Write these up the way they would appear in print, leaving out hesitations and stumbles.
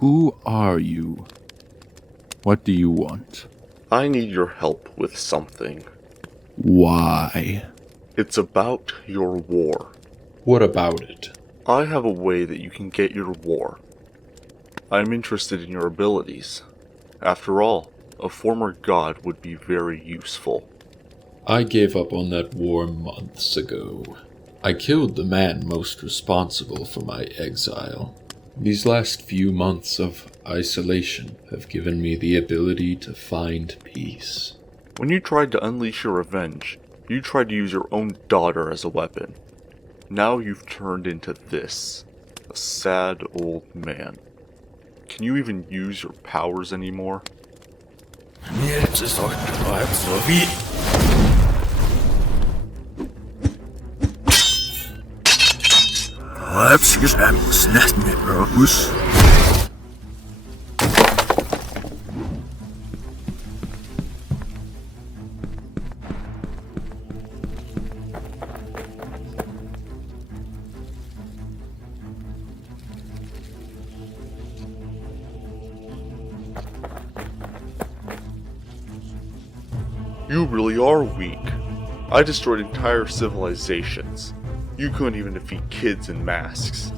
Who are you? What do you want? I need your help with something. Why? It's about your war. What about it? I have a way that you can get your war. I'm interested in your abilities. After all, a former god would be very useful. I gave up on that war months ago. I killed the man most responsible for my exile. These last few months of isolation have given me the ability to find peace. When you tried to unleash your revenge, you tried to use your own daughter as a weapon. Now you've turned into this, a sad old man. Can you even use your powers anymore? You really are weak. I destroyed entire civilizations. You couldn't even defeat kids in masks.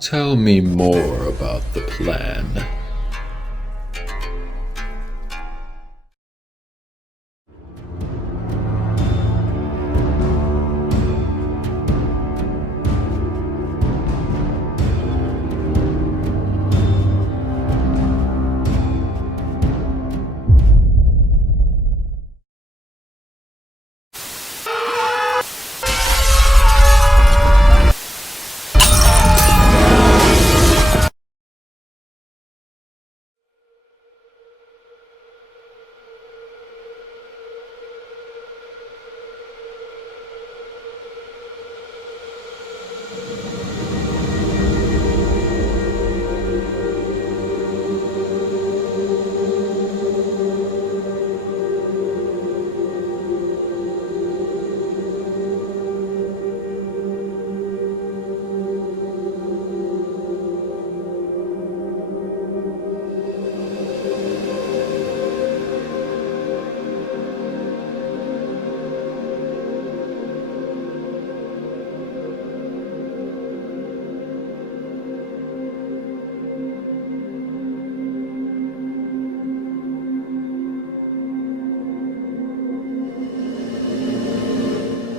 Tell me more about the plan.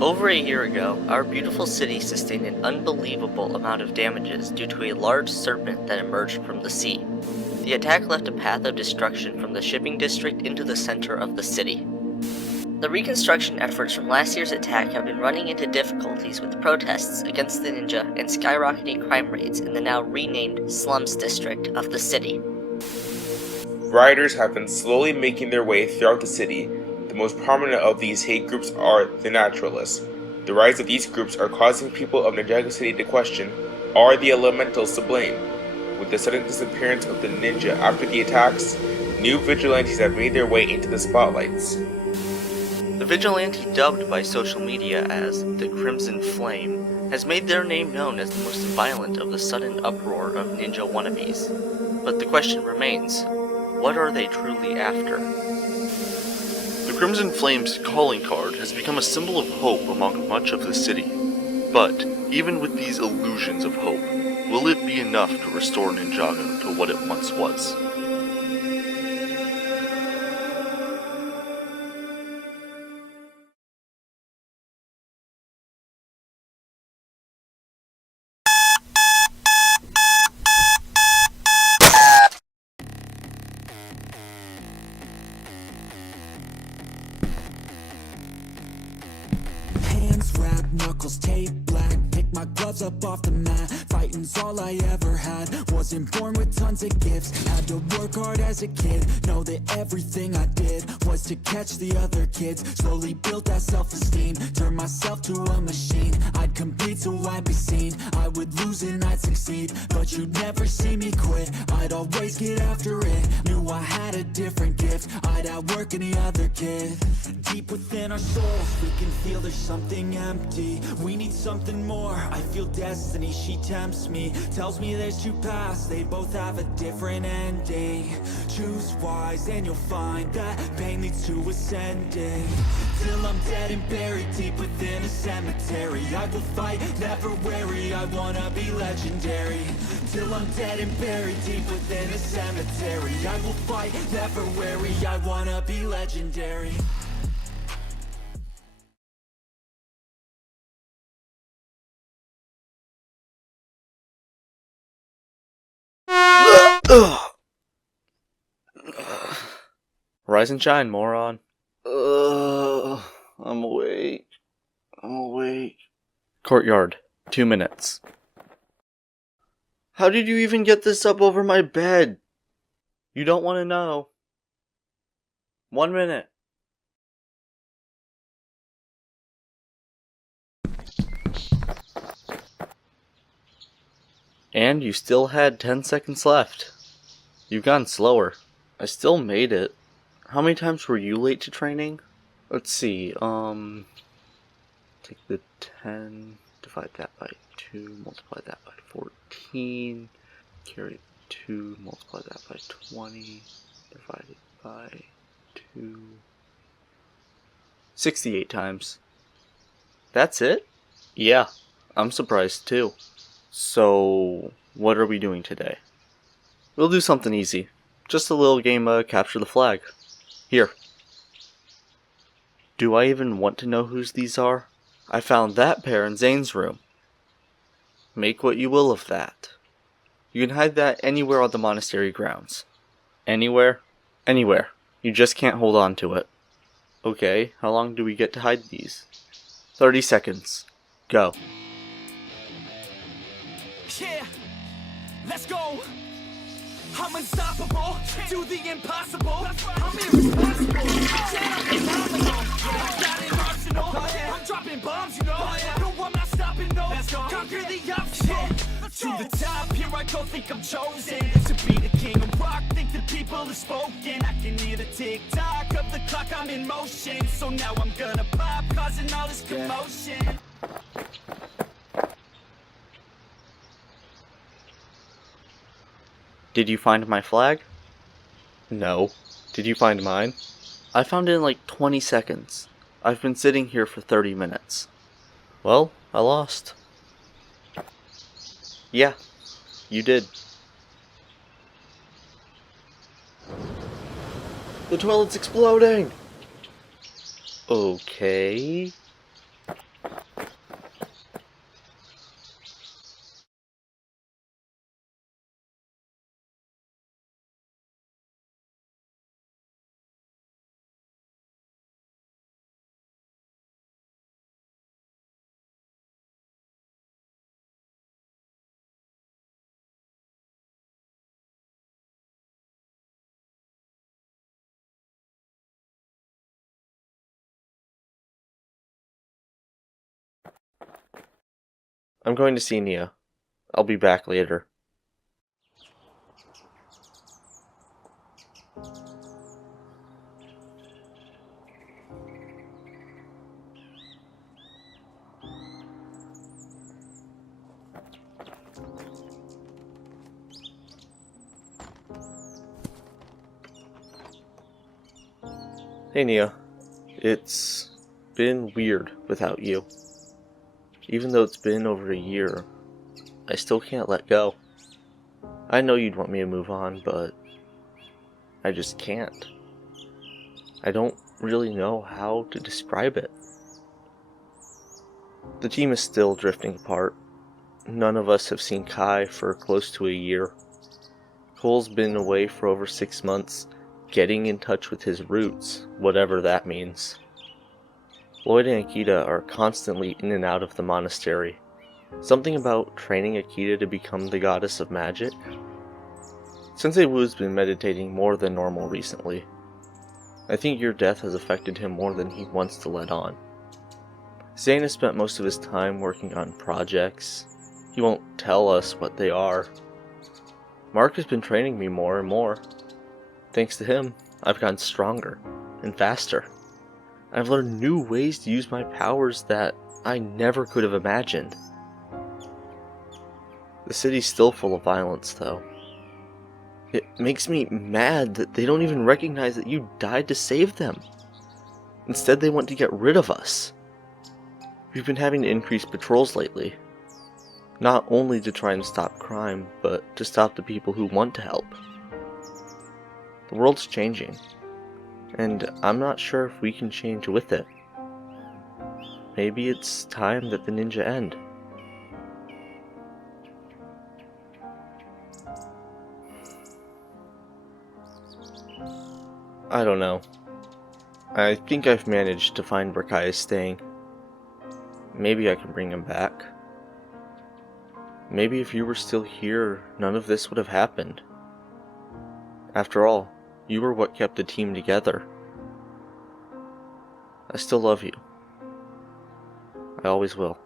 Over a year ago, our beautiful city sustained an unbelievable amount of damages due to a large serpent that emerged from the sea. The attack left a path of destruction from the shipping district into the center of the city. The reconstruction efforts from last year's attack have been running into difficulties with protests against the ninja and skyrocketing crime rates in the now renamed Slums District of the city. Rioters have been slowly making their way throughout the city. The most prominent of these hate groups are the Naturalists. The rise of these groups are causing people of Ninjago City to question, are the elementals to blame? With the sudden disappearance of the ninja after the attacks, new vigilantes have made their way into the spotlights. The vigilante, dubbed by social media as the Crimson Flame, has made their name known as the most violent of the sudden uproar of ninja wannabes. But the question remains, what are they truly after? The Crimson Flame's calling card has become a symbol of hope among much of the city. But, even with these illusions of hope, will it be enough to restore Ninjago to what it once was? black knuckles, tape black. Pick my gloves up off the mat. Fighting's all I ever had. Wasn't born with tons of gifts. Had to work hard as a kid. Know that everything I did was to catch the other kids. Slowly built that self-esteem. Turned myself to a machine. I'd compete so I'd be seen. I would lose and I'd succeed, but you'd never see me quit. I'd always get after it. Knew I had a different gift. I'd outwork any other kid. Deep within our souls, we can feel there's something empty. We need something more. I feel destiny, she tempts me. Tells me there's two paths, they both have a different ending. Choose wise and you'll find that pain leads to ascending. Till I'm dead and buried deep within a cemetery. I will fight, never weary, I wanna be legendary. Till I'm dead and buried deep within a cemetery. I will fight, never weary, I wanna be legendary. Rise and shine, moron. I'm awake. Courtyard, 2 minutes. How did you even get this up over my bed? You don't want to know. 1 minute. And you still had 10 seconds left. You've gone slower. I still made it. How many times were you late to training? Let's see, take the 10, divide that by 2, multiply that by 14, carry 2, multiply that by 20, divided by 2, 68 times. That's it? Yeah, I'm surprised too. So, what are we doing today? We'll do something easy. Just a little game of capture the flag. Here. Do I even want to know whose these are? I found that pair in Zane's room. Make what you will of that. You can hide that anywhere on the monastery grounds. Anywhere? Anywhere. You just can't hold on to it. Okay, how long do we get to hide these? 30 seconds. Go. Yeah, let's go. I'm unstoppable, do the impossible. I'm irresponsible, yeah, I'm phenomenal. Got an arsenal, I'm dropping bombs, you know. No, I'm not stopping, no. Conquer the obstacle. To the top, here I go, think I'm chosen to be the king of rock, think the people have spoken. I can hear the tick-tock of the clock, I'm in motion. So now I'm gonna pop, causing all this commotion. Did you find my flag? No. Did you find mine? I found it in like 20 seconds. I've been sitting here for 30 minutes. Well, I lost. Yeah, you did. The toilet's exploding! Okay. I'm going to see Nia. I'll be back later. Hey Nia. It's been weird without you. Even though it's been over a year, I still can't let go. I know you'd want me to move on, but I just can't. I don't really know how to describe it. The team is still drifting apart. None of us have seen Kai for close to a year. Cole's been away for over 6 months, getting in touch with his roots, whatever that means. Lloyd and Akita are constantly in and out of the monastery. Something about training Akita to become the goddess of magic? Sensei Wu's been meditating more than normal recently. I think your death has affected him more than he wants to let on. Zane has spent most of his time working on projects. He won't tell us what they are. Mark has been training me more and more. Thanks to him, I've gotten stronger and faster. I've learned new ways to use my powers that I never could have imagined. The city's still full of violence, though. It makes me mad that they don't even recognize that you died to save them. Instead, they want to get rid of us. We've been having to increase patrols lately. Not only to try and stop crime, but to stop the people who want to help. The world's changing, and I'm not sure if we can change with it. Maybe it's time that the ninja end. I don't know. I think I've managed to find where Kai is staying. Maybe I can bring him back. Maybe if you were still here, none of this would have happened. After all, you were what kept the team together. I still love you. I always will.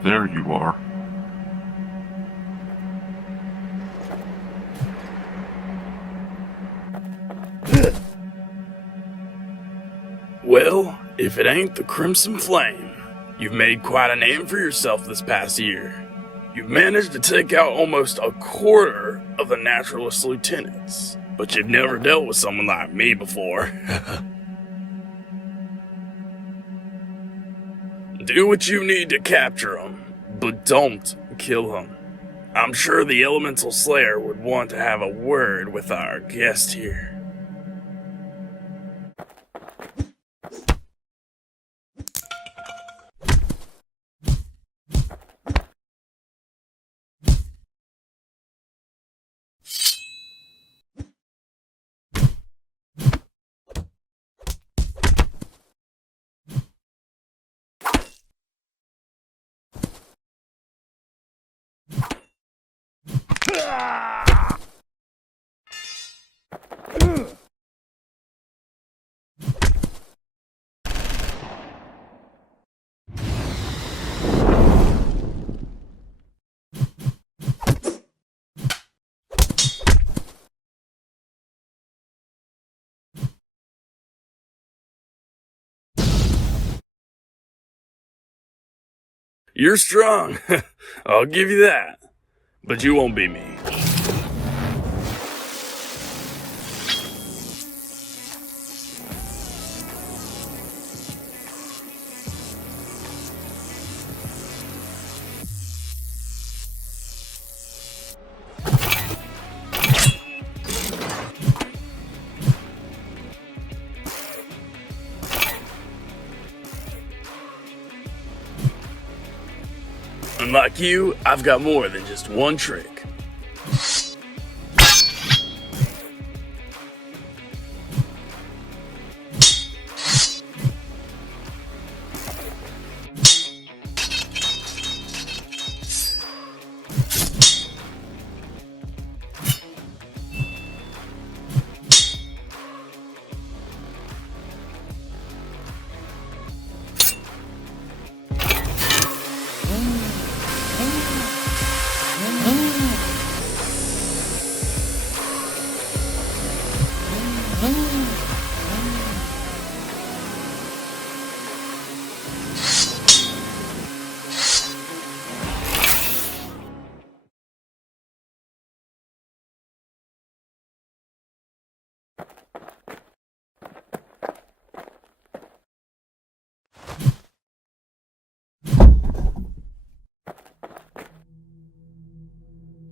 There you are. Well, if it ain't the Crimson Flame, you've made quite a name for yourself this past year. You've managed to take out almost a quarter of the Naturalist lieutenants, but you've never dealt with someone like me before. Do what you need to capture them, but don't kill them. I'm sure the Elemental Slayer would want to have a word with our guest here. You're strong, I'll give you that, but you won't beat me. Unlike you, I've got more than just one trick.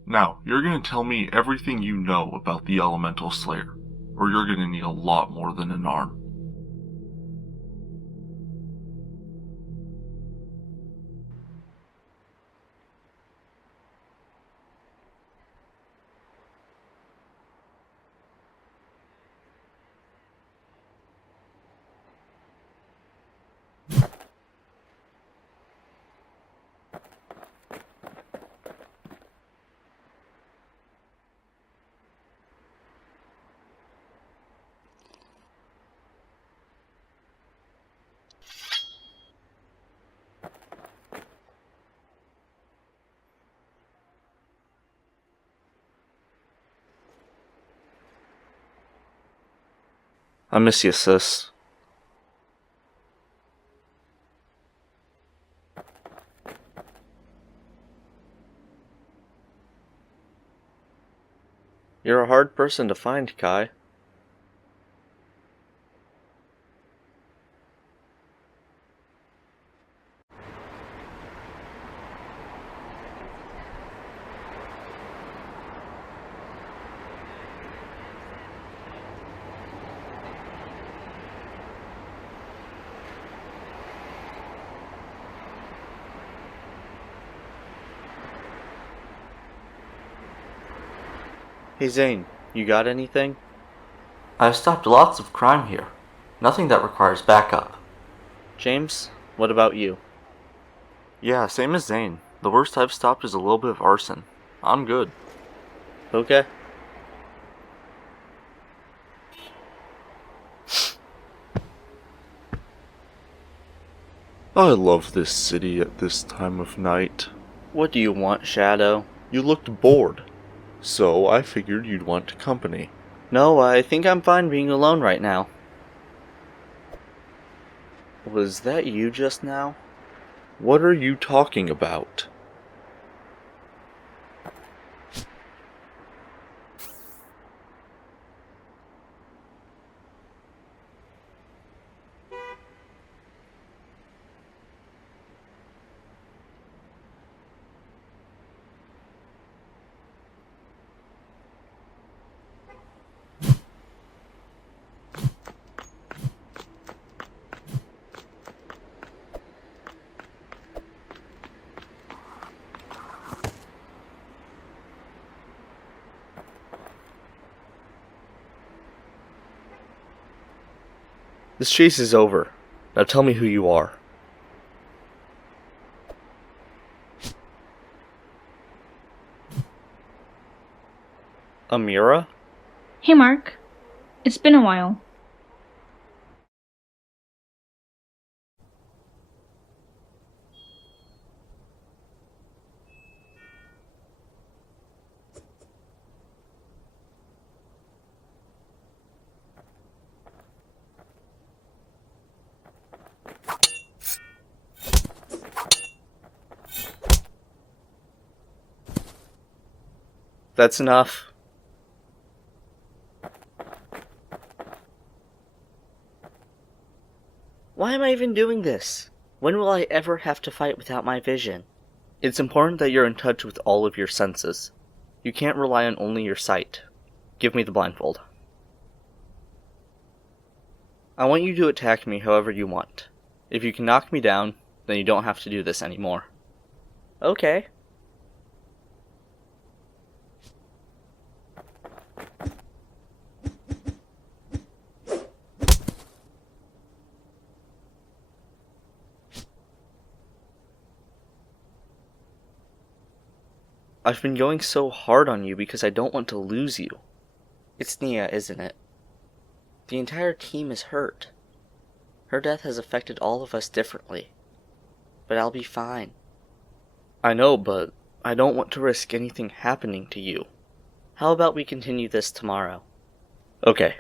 Now, you're gonna tell me everything you know about the Elemental Slayer, or you're gonna need a lot more than an arm. I miss you, sis. You're a hard person to find, Kai. Hey Zane, you got anything? I've stopped lots of crime here. Nothing that requires backup. James, what about you? Yeah, same as Zane. The worst I've stopped is a little bit of arson. I'm good. Okay. I love this city at this time of night. What do you want, Shadow? You looked bored. So I figured you'd want company. No, I think I'm fine being alone right now. Was that you just now? What are you talking about? This chase is over. Now tell me who you are. Amira? Hey Mark, it's been a while. That's enough. Why am I even doing this? When will I ever have to fight without my vision? It's important that you're in touch with all of your senses. You can't rely on only your sight. Give me the blindfold. I want you to attack me however you want. If you can knock me down, then you don't have to do this anymore. Okay. I've been going so hard on you because I don't want to lose you. It's Nia, isn't it? The entire team is hurt. Her death has affected all of us differently. But I'll be fine. I know, but I don't want to risk anything happening to you. How about we continue this tomorrow? Okay.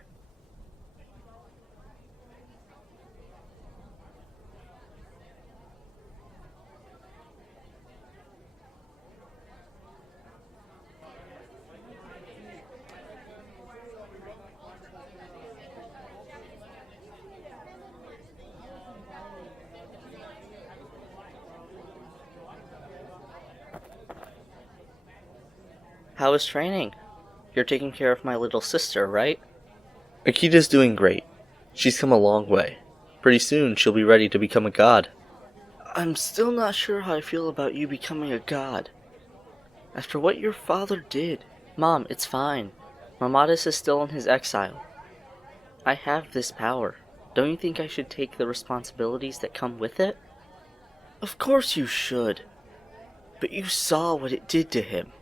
How is training? You're taking care of my little sister, right? Akita's doing great. She's come a long way. Pretty soon, she'll be ready to become a god. I'm still not sure how I feel about you becoming a god. After what your father did. Mom, it's fine. Mamadis is still in his exile. I have this power. Don't you think I should take the responsibilities that come with it? Of course you should. But you saw what it did to him.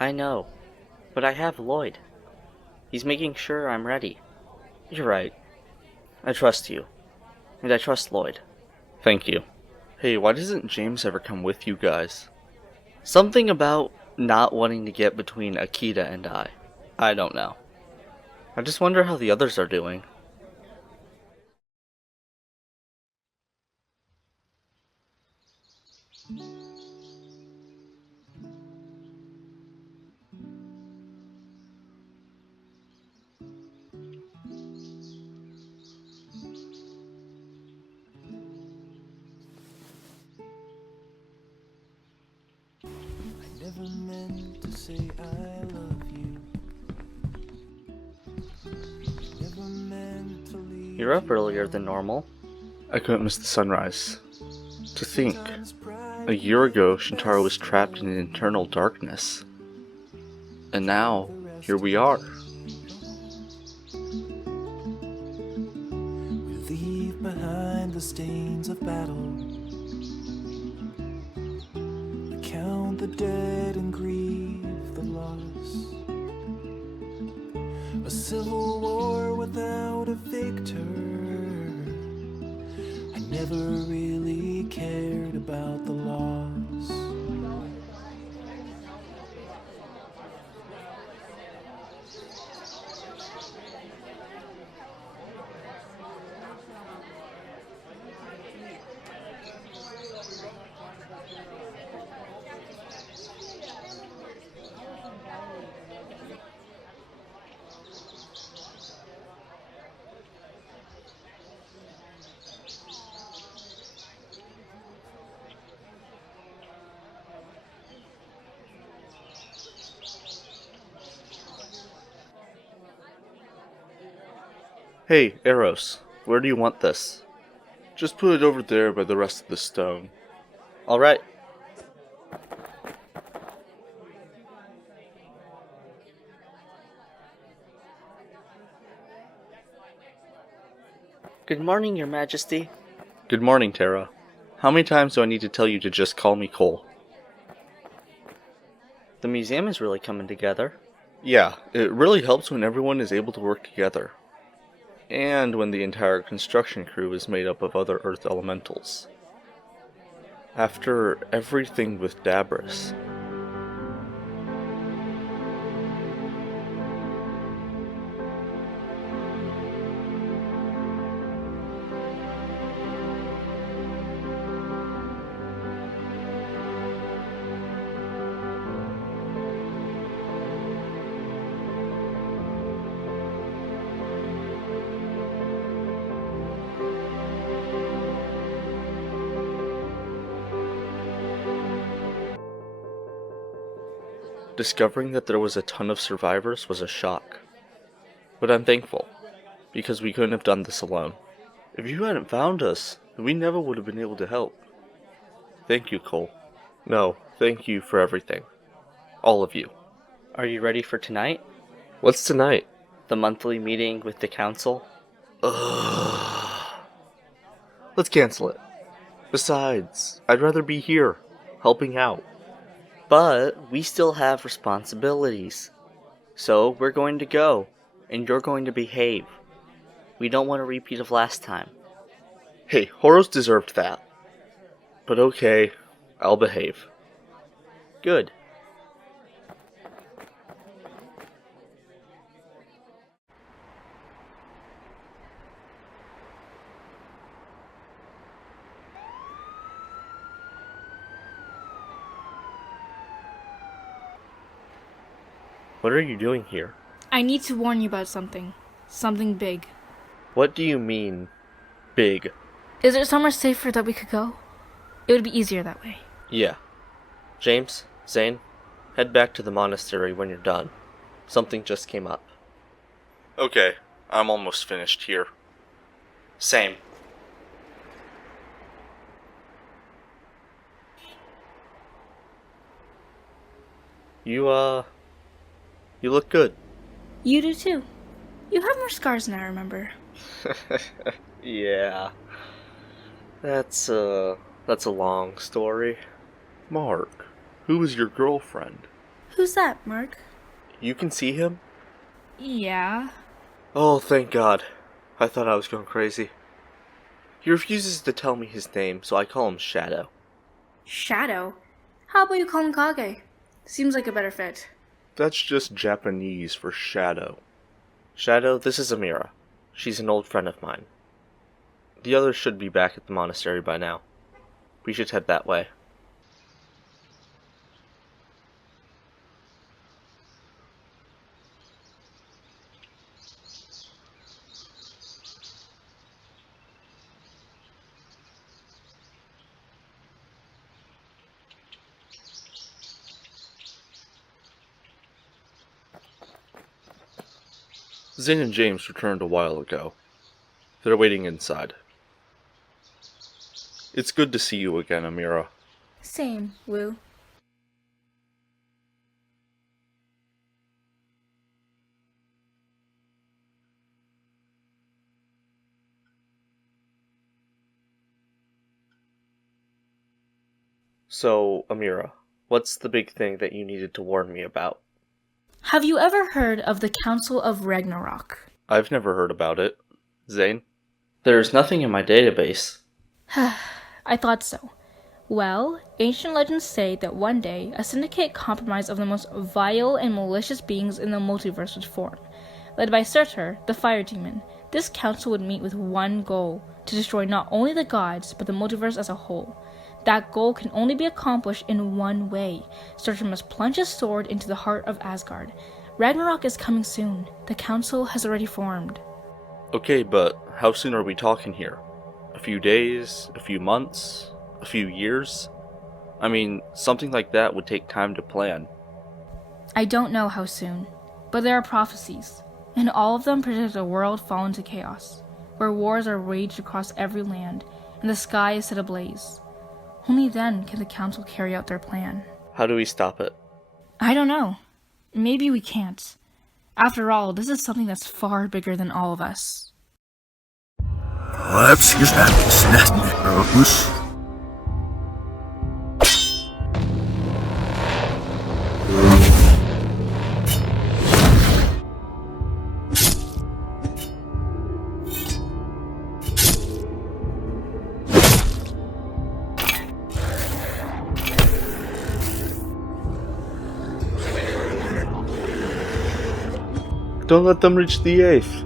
I know. But I have Lloyd. He's making sure I'm ready. You're right. I trust you. And I trust Lloyd. Thank you. Hey, why doesn't James ever come with you guys? Something about not wanting to get between Akita and I. I don't know. I just wonder how the others are doing. Never meant to say I love you. Never meant to leave. You're up earlier than normal. I couldn't miss the sunrise. To think, a year ago Shintaro was trapped in an internal darkness. And now, here we are. We leave behind the stains of battle. Count the dead and grieve the loss. A civil war without a victor. I never really cared about the loss. Hey, Eros, where do you want this? Just put it over there by the rest of the stone. Alright. Good morning, Your Majesty. Good morning, Terra. How many times do I need to tell you to just call me Cole? The museum is really coming together. Yeah, it really helps when everyone is able to work together. And when the entire construction crew is made up of other Earth elementals. After everything with Dabris. Discovering that there was a ton of survivors was a shock. But I'm thankful, because we couldn't have done this alone. If you hadn't found us, we never would have been able to help. Thank you, Cole. No, thank you for everything. All of you. Are you ready for tonight? What's tonight? The monthly meeting with the council? Ugh. Let's cancel it. Besides, I'd rather be here, helping out. But we still have responsibilities. So we're going to go, and you're going to behave. We don't want a repeat of last time. Hey, Horos deserved that. But okay, I'll behave. Good. What are you doing here? I need to warn you about something. Something big. What do you mean, big? Is there somewhere safer that we could go? It would be easier that way. Yeah. James, Zane, Head back to the monastery when you're done. Something just came up. Okay, I'm almost finished here. Same. You look good. You do too. You have more scars than I remember. Yeah. That's a long story. Mark, who is your girlfriend? Who's that, Mark? You can see him? Yeah. Oh, thank God. I thought I was going crazy. He refuses to tell me his name, so I call him Shadow. Shadow? How about you call him Kage? Seems like a better fit. That's just Japanese for shadow. Shadow, this is Amira. She's an old friend of mine. The others should be back at the monastery by now. We should head that way. Zane and James returned a while ago. They're waiting inside. It's good to see you again, Amira. Same, Wu. So, Amira, what's the big thing that you needed to warn me about? Have you ever heard of the Council of Ragnarok? I've never heard about it. Zane? There's nothing in my database. I thought so. Well, ancient legends say that one day, a syndicate comprised of the most vile and malicious beings in the multiverse would form. Led by Surtur, the fire demon, this council would meet with one goal, to destroy not only the gods, but the multiverse as a whole. That goal can only be accomplished in one way. Surtur must plunge his sword into the heart of Asgard. Ragnarok is coming soon. The council has already formed. Okay, but how soon are we talking here? A few days? A few months? A few years? I mean, something like that would take time to plan. I don't know how soon, but there are prophecies, and all of them predict a world fallen to chaos, where wars are waged across every land, and the sky is set ablaze. Only then can the council carry out their plan. How do we stop it? I don't know. Maybe we can't. After all, this is something that's far bigger than all of us. Don't let them reach the 8th.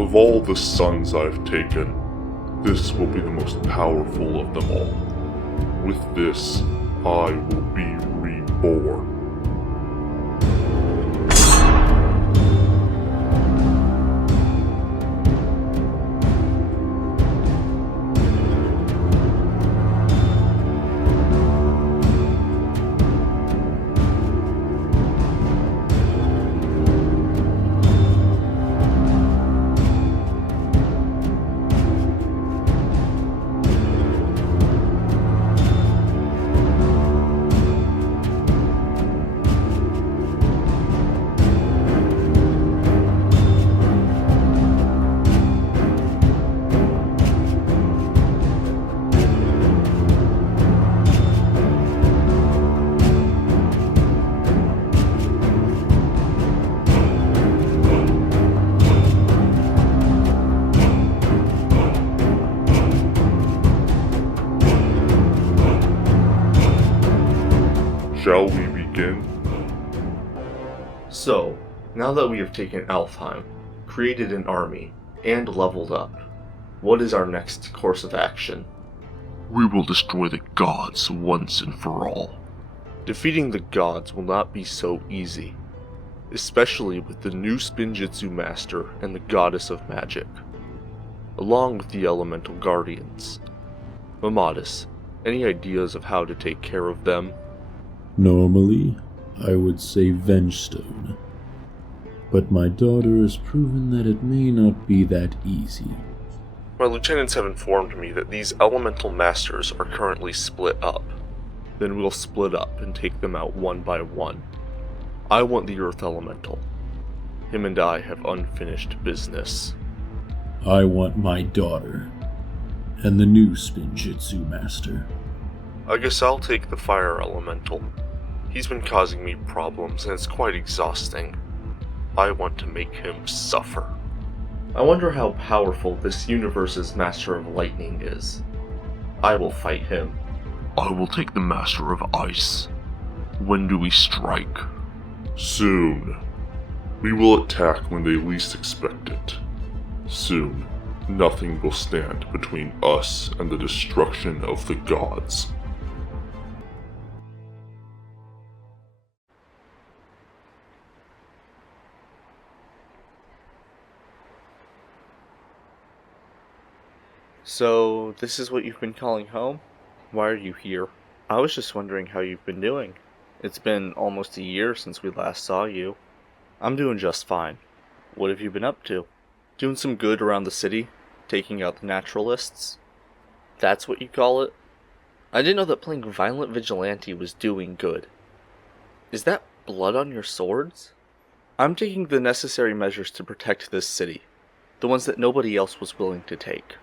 Of all the sons I've taken, this will be the most powerful of them all. With this, I will be reborn. Shall we begin? So, now that we have taken Alfheim, created an army, and leveled up, What is our next course of action? We will destroy the gods once and for all. Defeating the gods will not be so easy, especially with the new Spinjitzu Master and the Goddess of Magic, along with the Elemental Guardians. Mamadis, any ideas of how to take care of them? Normally, I would say Vengestone. But my daughter has proven that it may not be that easy. My lieutenants have informed me that these Elemental Masters are currently split up. Then we'll split up and take them out one by one. I want the Earth Elemental. Him and I have unfinished business. I want my daughter, and the new Spinjitzu Master. I guess I'll take the Fire Elemental. He's been causing me problems and it's quite exhausting. I want to make him suffer. I wonder how powerful this universe's Master of Lightning is. I will fight him. I will take the Master of Ice. When do we strike? Soon. We will attack when they least expect it. Soon, nothing will stand between us and the destruction of the gods. So, this is what you've been calling home? Why are you here? I was just wondering how you've been doing. It's been almost a year since we last saw you. I'm doing just fine. What have you been up to? Doing some good around the city? Taking out the naturalists? That's what you call it? I didn't know that playing Violent Vigilante was doing good. Is that blood on your swords? I'm taking the necessary measures to protect this city. The ones that nobody else was willing to take.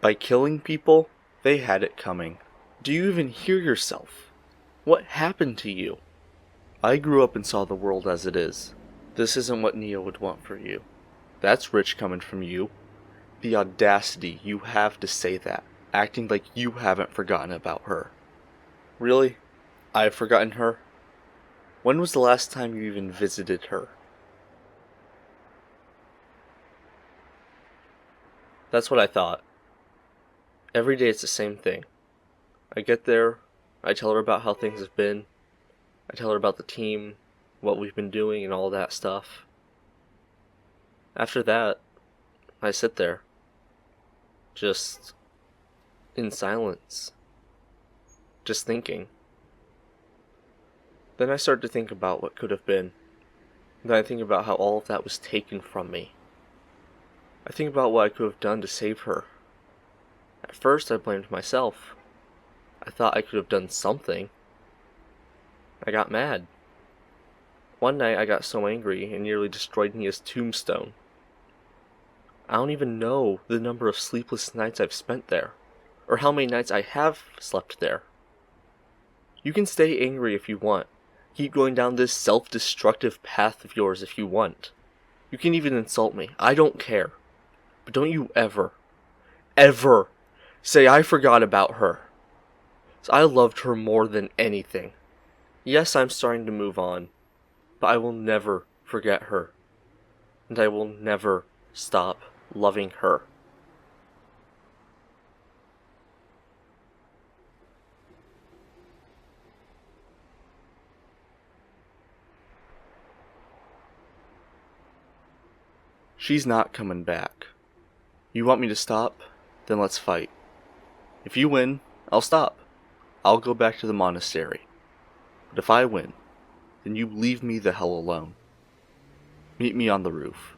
By killing people, they had it coming. Do you even hear yourself? What happened to you? I grew up and saw the world as it is. This isn't what Neo would want for you. That's rich coming from you. The audacity you have to say that, acting like you haven't forgotten about her. Really? I've forgotten her? When was the last time you even visited her? That's what I thought. Every day it's the same thing. I get there, I tell her about how things have been, I tell her about the team, what we've been doing and all that stuff. After that, I sit there, just in silence, just thinking. Then I start to think about what could have been. Then I think about how all of that was taken from me. I think about what I could have done to save her. At first I blamed myself. I thought I could have done something. I got mad. One night I got so angry and nearly destroyed Nia's tombstone. I don't even know the number of sleepless nights I've spent there, or how many nights I have slept there. You can stay angry if you want. Keep going down this self-destructive path of yours if you want. You can even insult me. I don't care. But don't you ever say I forgot about her. So I loved her more than anything. Yes, I'm starting to move on, but I will never forget her. And I will never stop loving her. She's not coming back. You want me to stop? Then let's fight. If you win, I'll stop. I'll go back to the monastery. But if I win, then you leave me the hell alone. Meet me on the roof.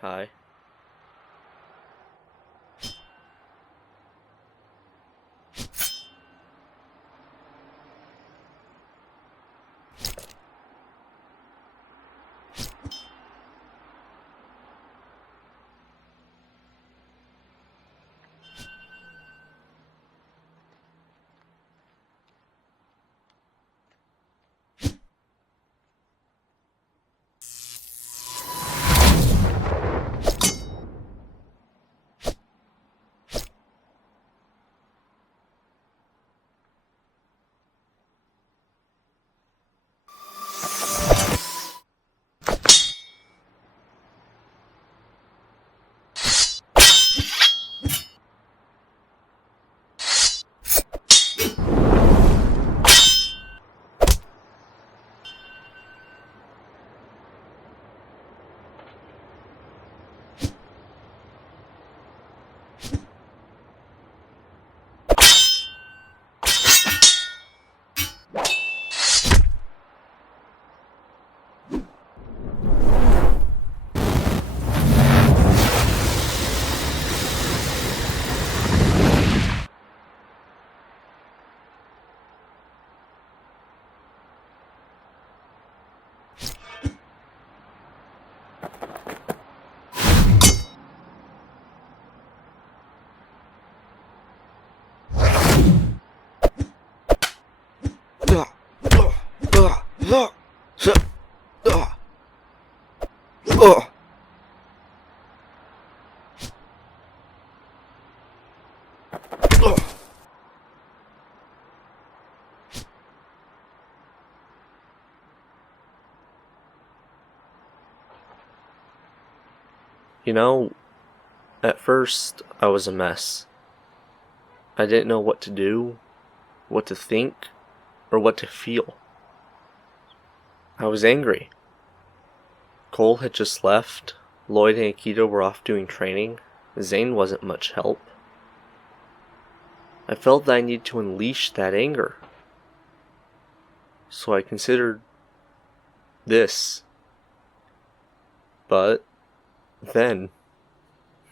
Kai. You know, at first I was a mess. I didn't know what to do, what to think, or what to feel. I was angry. Cole had just left, Lloyd and Akito were off doing training, Zane wasn't much help. I felt that I needed to unleash that anger. So I considered this. But then,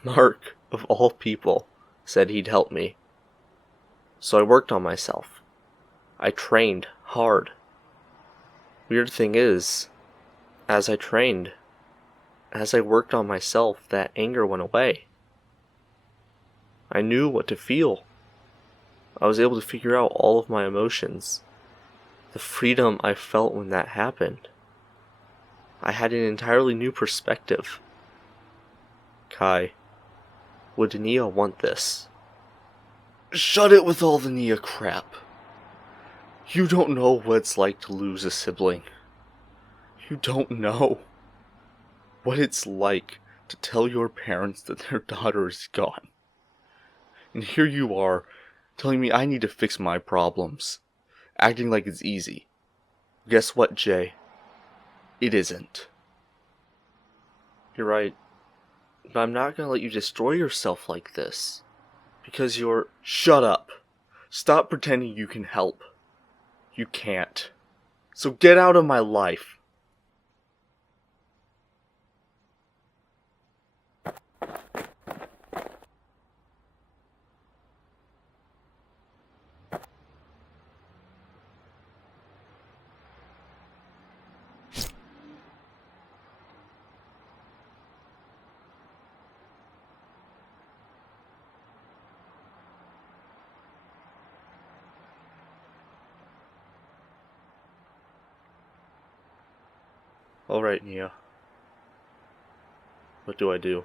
Mark, of all people, said he'd help me. So I worked on myself. I trained hard. Weird thing is, as I trained, as I worked on myself, that anger went away. I knew what to feel. I was able to figure out all of my emotions. The freedom I felt when that happened. I had an entirely new perspective. Kai, would Nia want this? Shut it with all the Nia crap. You don't know what it's like to lose a sibling. You don't know what it's like to tell your parents that their daughter is gone. And here you are, telling me I need to fix my problems, acting like it's easy. Guess what, Jay? It isn't. You're right, but I'm not gonna let you destroy yourself like this. Because you're... Shut up! Stop pretending you can help. You can't. So get out of my life. Alright, Nia. What do I do?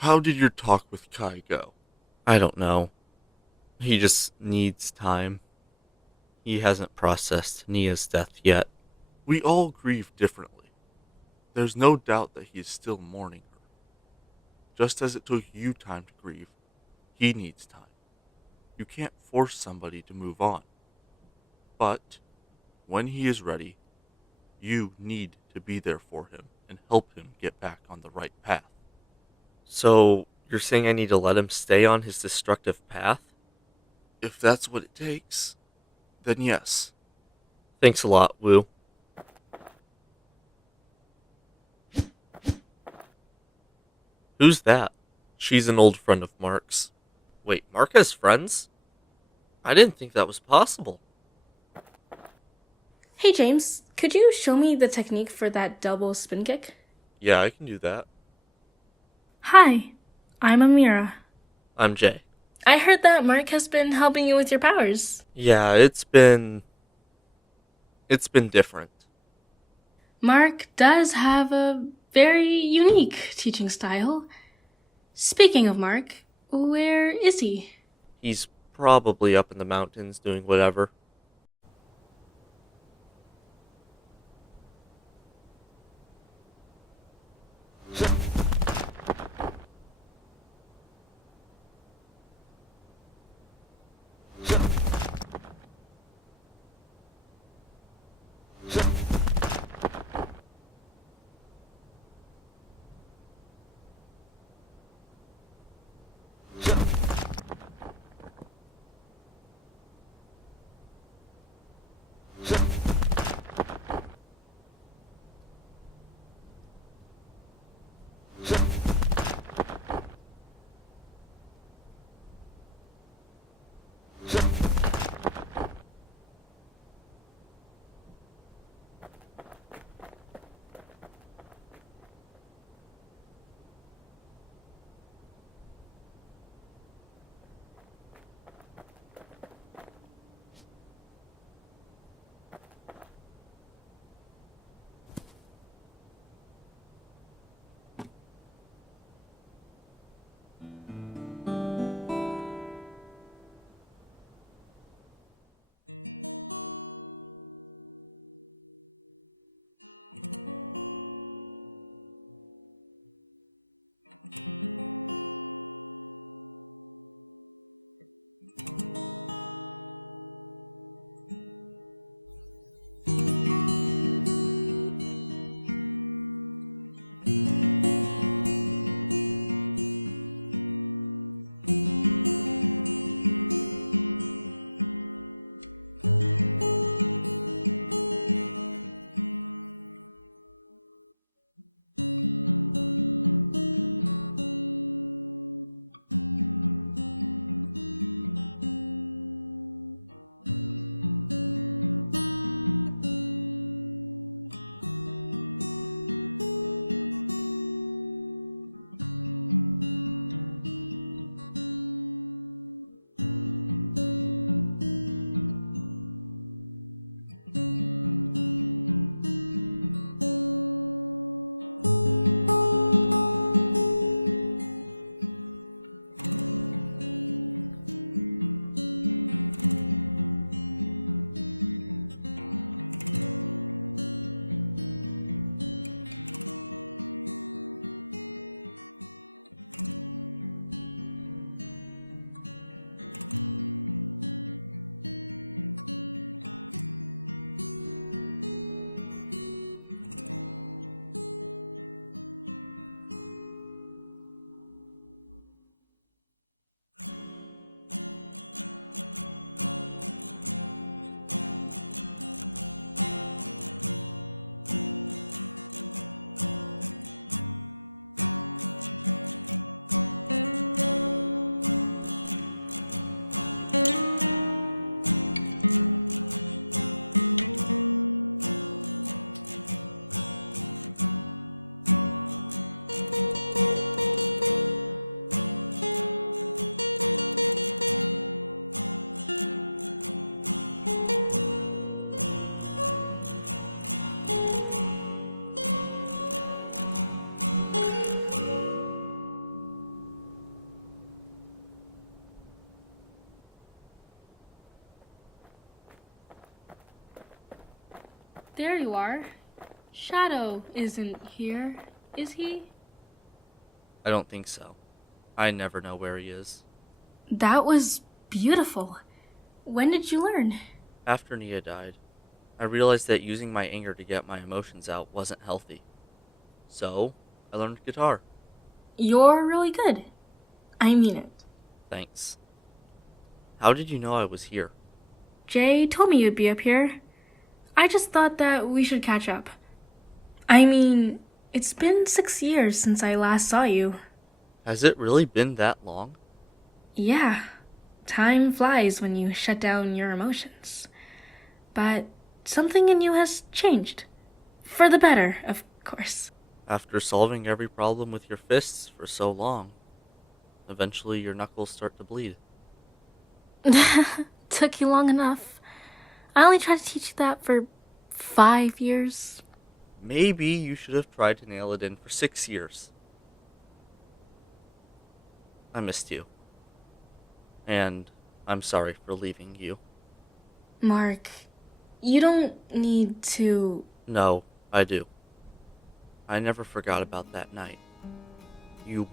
How did your talk with Kai go? I don't know. He just needs time. He hasn't processed Nia's death yet. We all grieve differently. There's no doubt that he is still mourning her. Just as it took you time to grieve, he needs time. You can't force somebody to move on. But, when he is ready, you need to be there for him and help him get back on the right path. So, you're saying I need to let him stay on his destructive path? If that's what it takes, then yes. Thanks a lot, Wu. Who's that? She's an old friend of Mark's. Wait, Mark has friends? I didn't think that was possible. Hey James, could you show me the technique for that double spin kick? Yeah, I can do that. Hi, I'm Amira. I'm Jay. I heard that Mark has been helping you with your powers. Yeah, it's been different. Mark does have a very unique teaching style. Speaking of Mark, where is he? He's probably up in the mountains doing whatever. There you are. Shadow isn't here, is he? I don't think so. I never know where he is. That was beautiful. When did you learn? After Nia died, I realized that using my anger to get my emotions out wasn't healthy. So, I learned guitar. You're really good. I mean it. Thanks. How did you know I was here? Jay told me you'd be up here. I just thought that we should catch up. I mean, it's been 6 years since I last saw you. Has it really been that long? Yeah. Time flies when you shut down your emotions. But something in you has changed. For the better, of course. After solving every problem with your fists for so long, eventually your knuckles start to bleed. Took you long enough. I only tried to teach you that for 5 years. Maybe you should have tried to nail it in for 6 years. I missed you. And I'm sorry for leaving you. Mark, you don't need to... No, I do. I never forgot about that night. You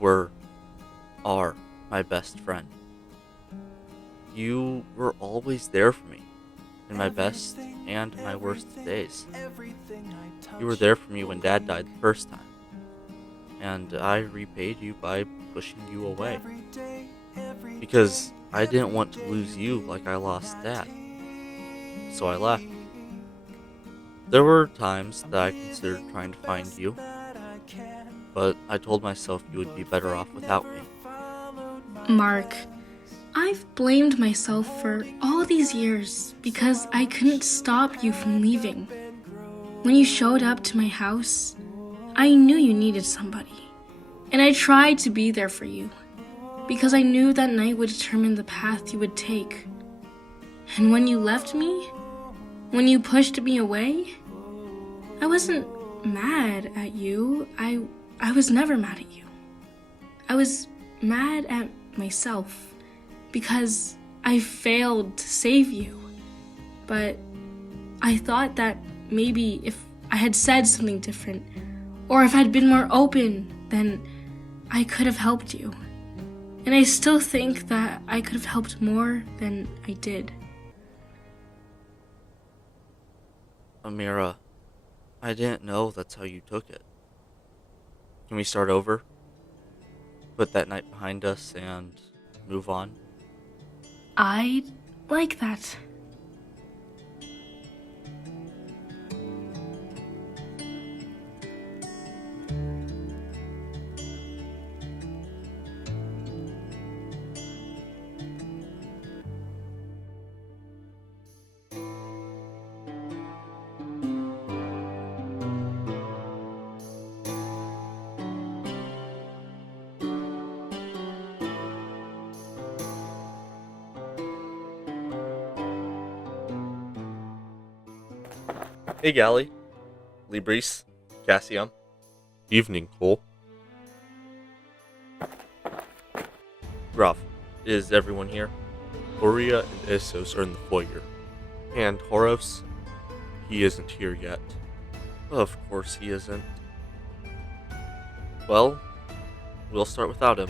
are my best friend. You were always there for me, in my best and my worst days. You were there for me when Dad died the first time, and I repaid you by pushing you away. Because I didn't want to lose you like I lost Dad. So I left. There were times that I considered trying to find you, but I told myself you would be better off without me. Mark, I've blamed myself for all these years because I couldn't stop you from leaving. When you showed up to my house, I knew you needed somebody, and I tried to be there for you because I knew that night would determine the path you would take. And when you left me, when you pushed me away, I wasn't mad at you. I was never mad at you. I was mad at myself because I failed to save you. But I thought that maybe if I had said something different, or if I'd been more open, then I could have helped you. And I still think that I could have helped more than I did. Amira, I didn't know that's how you took it. Can we start over? Put that night behind us and move on? I'd like that. Hey Gally, Libris, Cassium. Evening, Cole. Gruff, is everyone here? Horia and Essos are in the foyer. And Horos? He isn't here yet. Of course he isn't. Well, we'll start without him.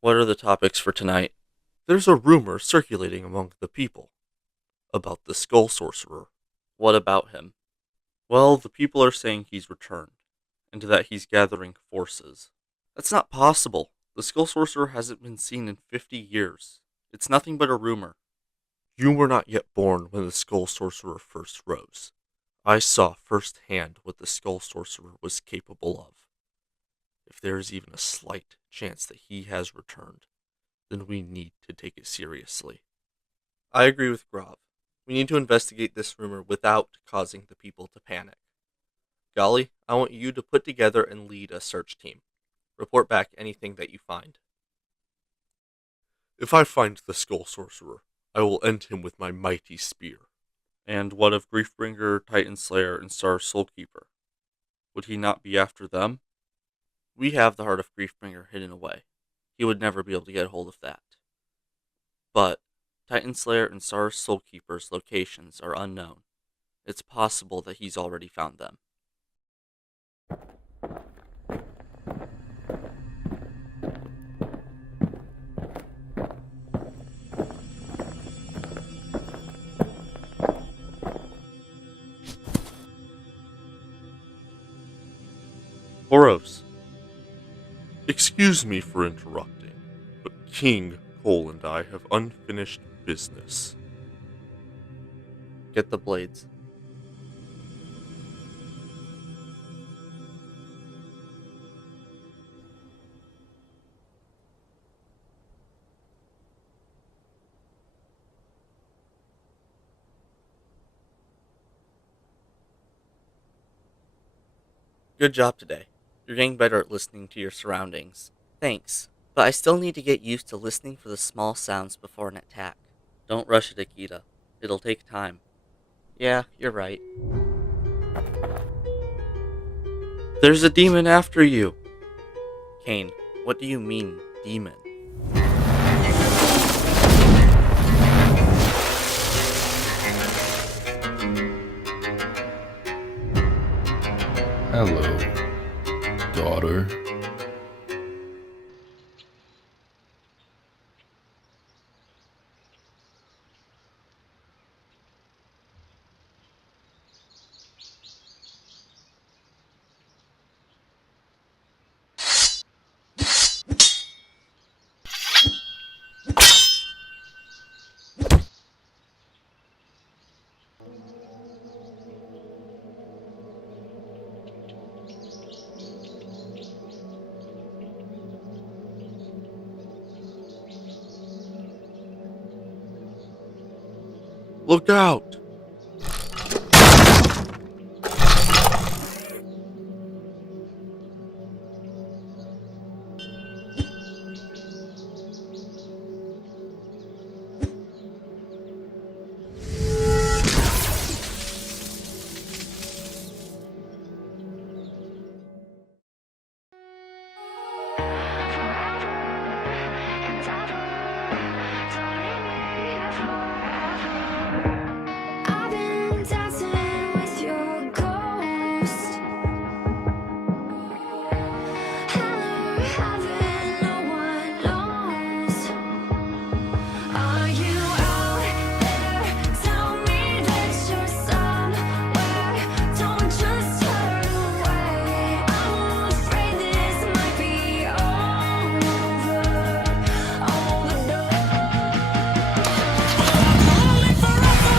What are the topics for tonight? There's a rumor circulating among the people about the Skull Sorcerer. What about him? Well, the people are saying he's returned, and that he's gathering forces. That's not possible. The Skull Sorcerer hasn't been seen in 50 years. It's nothing but a rumor. You were not yet born when the Skull Sorcerer first rose. I saw firsthand what the Skull Sorcerer was capable of. If there is even a slight chance that he has returned, then we need to take it seriously. I agree with Grov. We need to investigate this rumor without causing the people to panic. Golly, I want you to put together and lead a search team. Report back anything that you find. If I find the Skull Sorcerer, I will end him with my mighty spear. And what of Griefbringer, Titan Slayer, and Star Soulkeeper? Would he not be after them? We have the Heart of Griefbringer hidden away. He would never be able to get a hold of that. But Titan Slayer and Star Soulkeeper's locations are unknown. It's possible that he's already found them. Horos, excuse me for interrupting, but King Cole and I have unfinished business. Get the blades. Good job today. You're getting better at listening to your surroundings. Thanks, but I still need to get used to listening for the small sounds before an attack. Don't rush it, Akita. It'll take time. Yeah, you're right. There's a demon after you! Kane, what do you mean, demon? Hello, daughter. Look out! I've been dancing with your ghost. Hello, heaven, no one knows. Are you out there? Tell me that you're somewhere. Don't just turn away. I'm afraid this might be over. Only forever.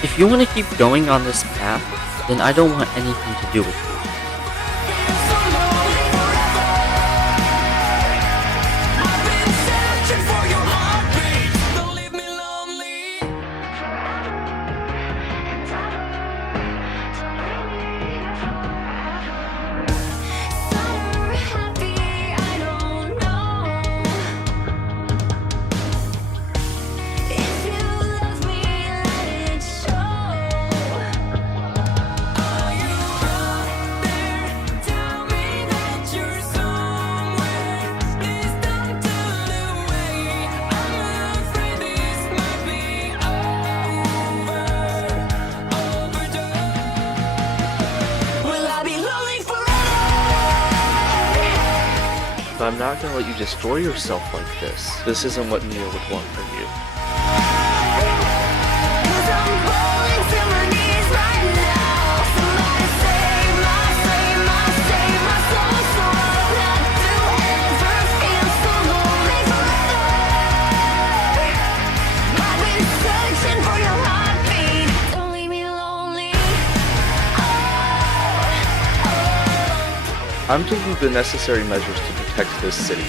If you want to keep going on this path, then I don't want anything to do with you. But I'm not gonna let you destroy yourself like this. This isn't what Mia would want from you. I'm taking the necessary measures to protect this city.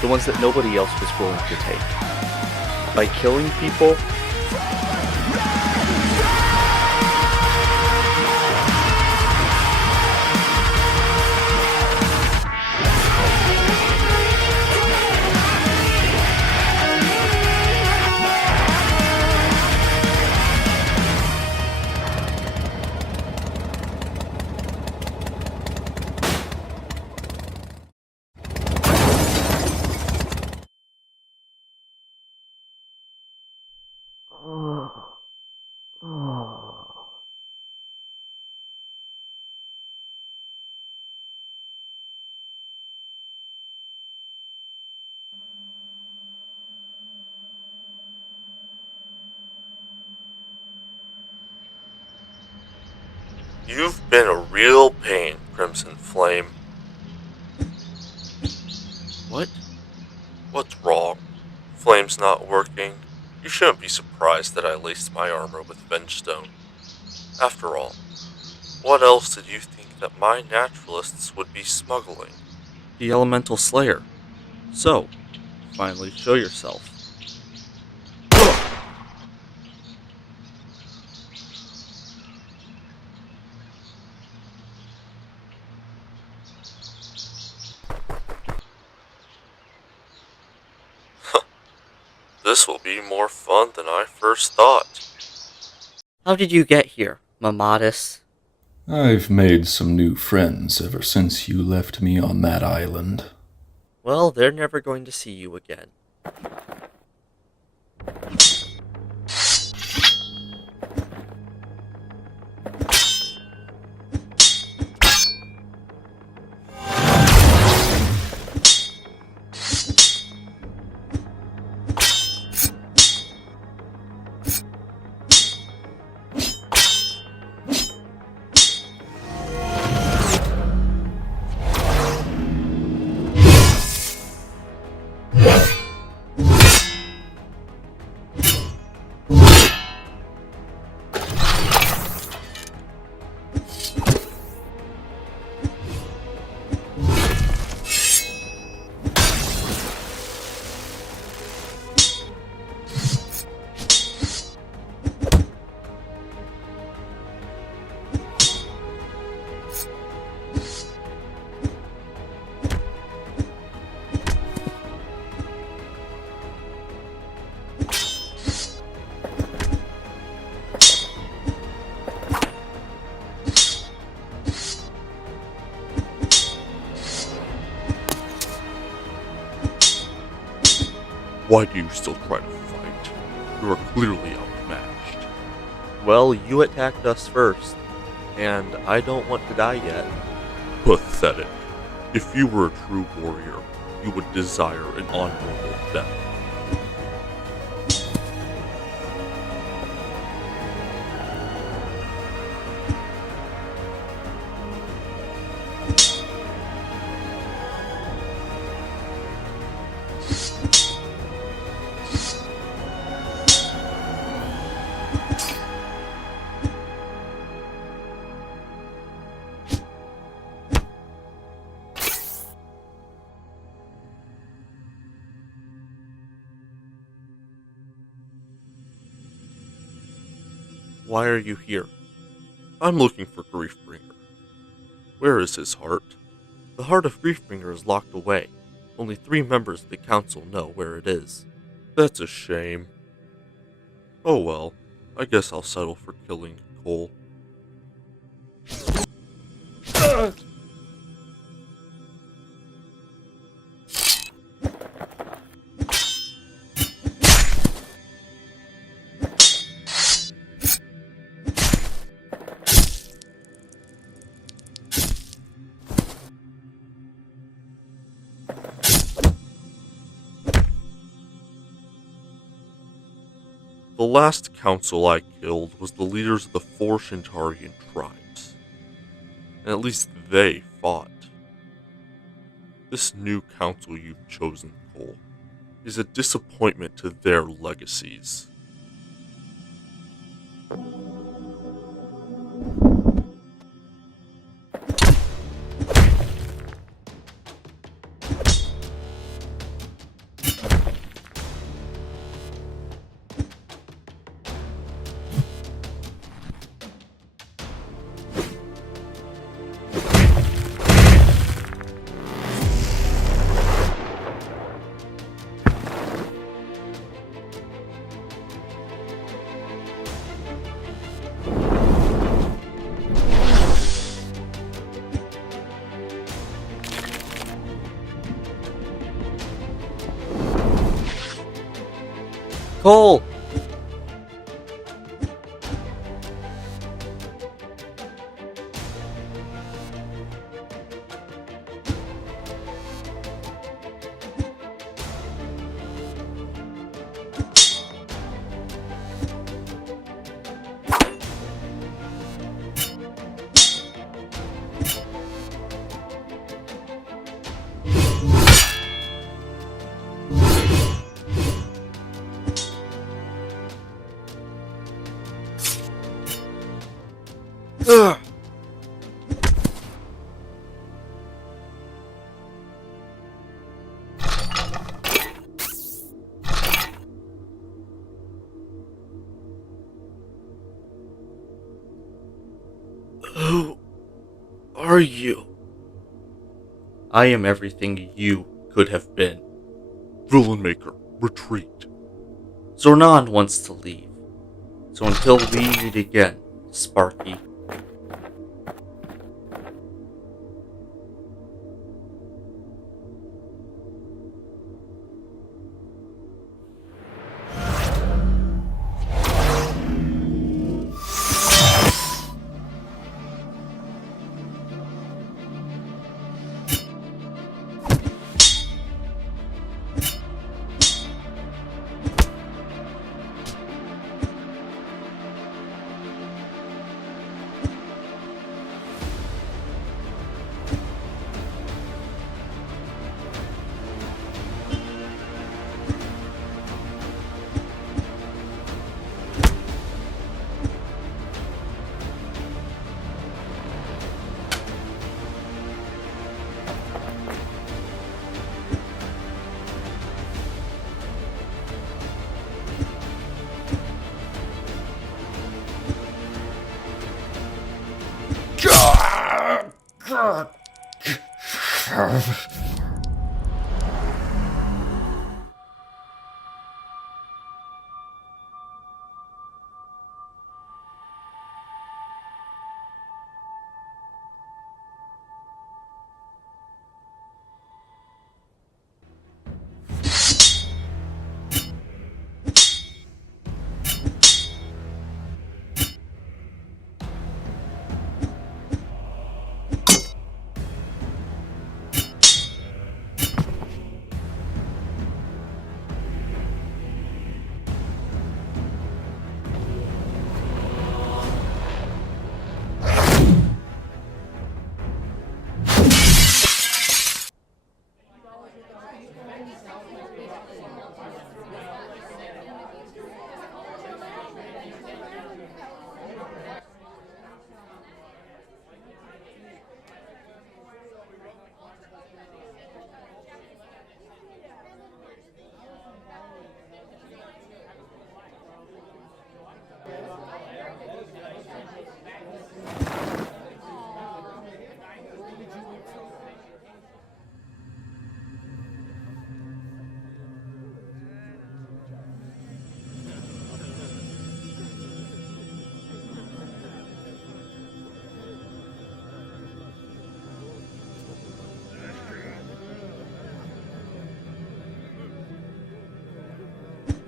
The ones that nobody else was willing to take. By killing people, You've been a real pain, Crimson Flame. What? What's wrong? Flame's not working. You shouldn't be surprised that I laced my armor with Vengestone. After all, what else did you think that my naturalists would be smuggling? The Elemental Slayer. So, finally show yourself. This will be more fun than I first thought. How did you get here, Mamatis? I've made some new friends ever since you left me on that island. Well, they're never going to see you again. Why do you still try to fight? You are clearly outmatched. Well, you attacked us first, and I don't want to die yet. Pathetic. If you were a true warrior, you would desire an honorable death. Why are you here? I'm looking for Griefbringer. Where is his heart? The heart of Griefbringer is locked away. Only 3 members of the council know where it is. That's a shame. Oh well, I guess I'll settle for killing Cole. The last council I killed was the leaders of the 4 Shintarian tribes. And at least they fought. This new council you've chosen, Cole, is a disappointment to their legacies. Cole! Who are you? I am everything you could have been. Villain Maker, retreat. Zornan wants to leave. So until we meet again, Sparky.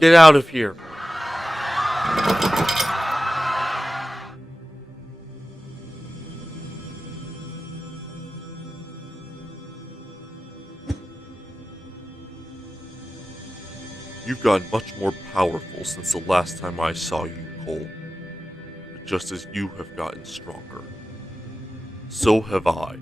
Get out of here. You've gotten much more powerful since the last time I saw you, Cole. But just as you have gotten stronger, so have I.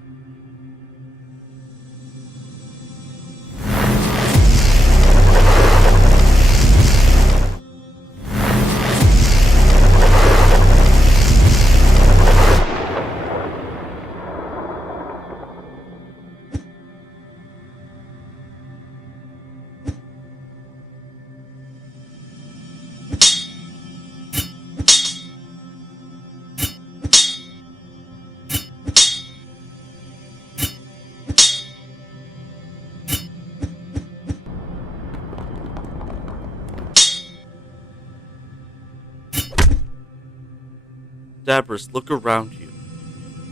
Dabris, look around you.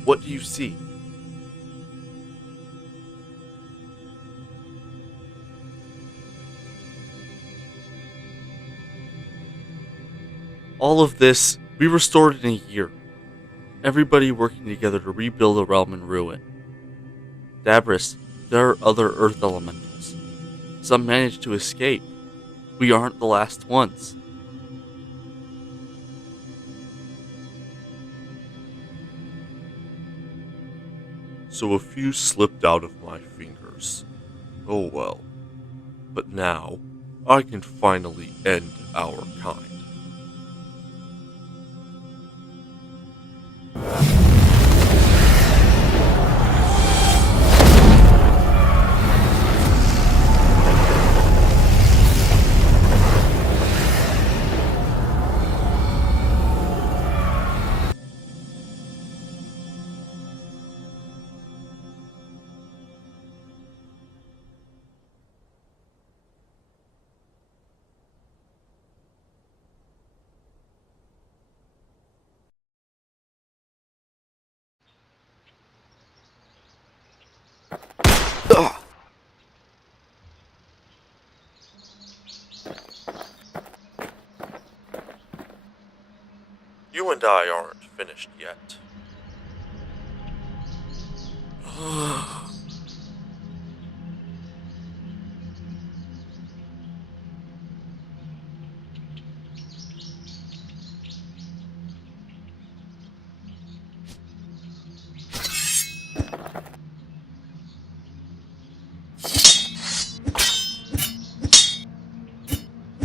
What do you see? All of this, we restored in a year. Everybody working together to rebuild a realm in ruin. Dabris, there are other Earth elementals. Some managed to escape. We aren't the last ones. So a few slipped out of my fingers. Oh well. But now, I can finally end our kind. You and I aren't finished yet. Ugh.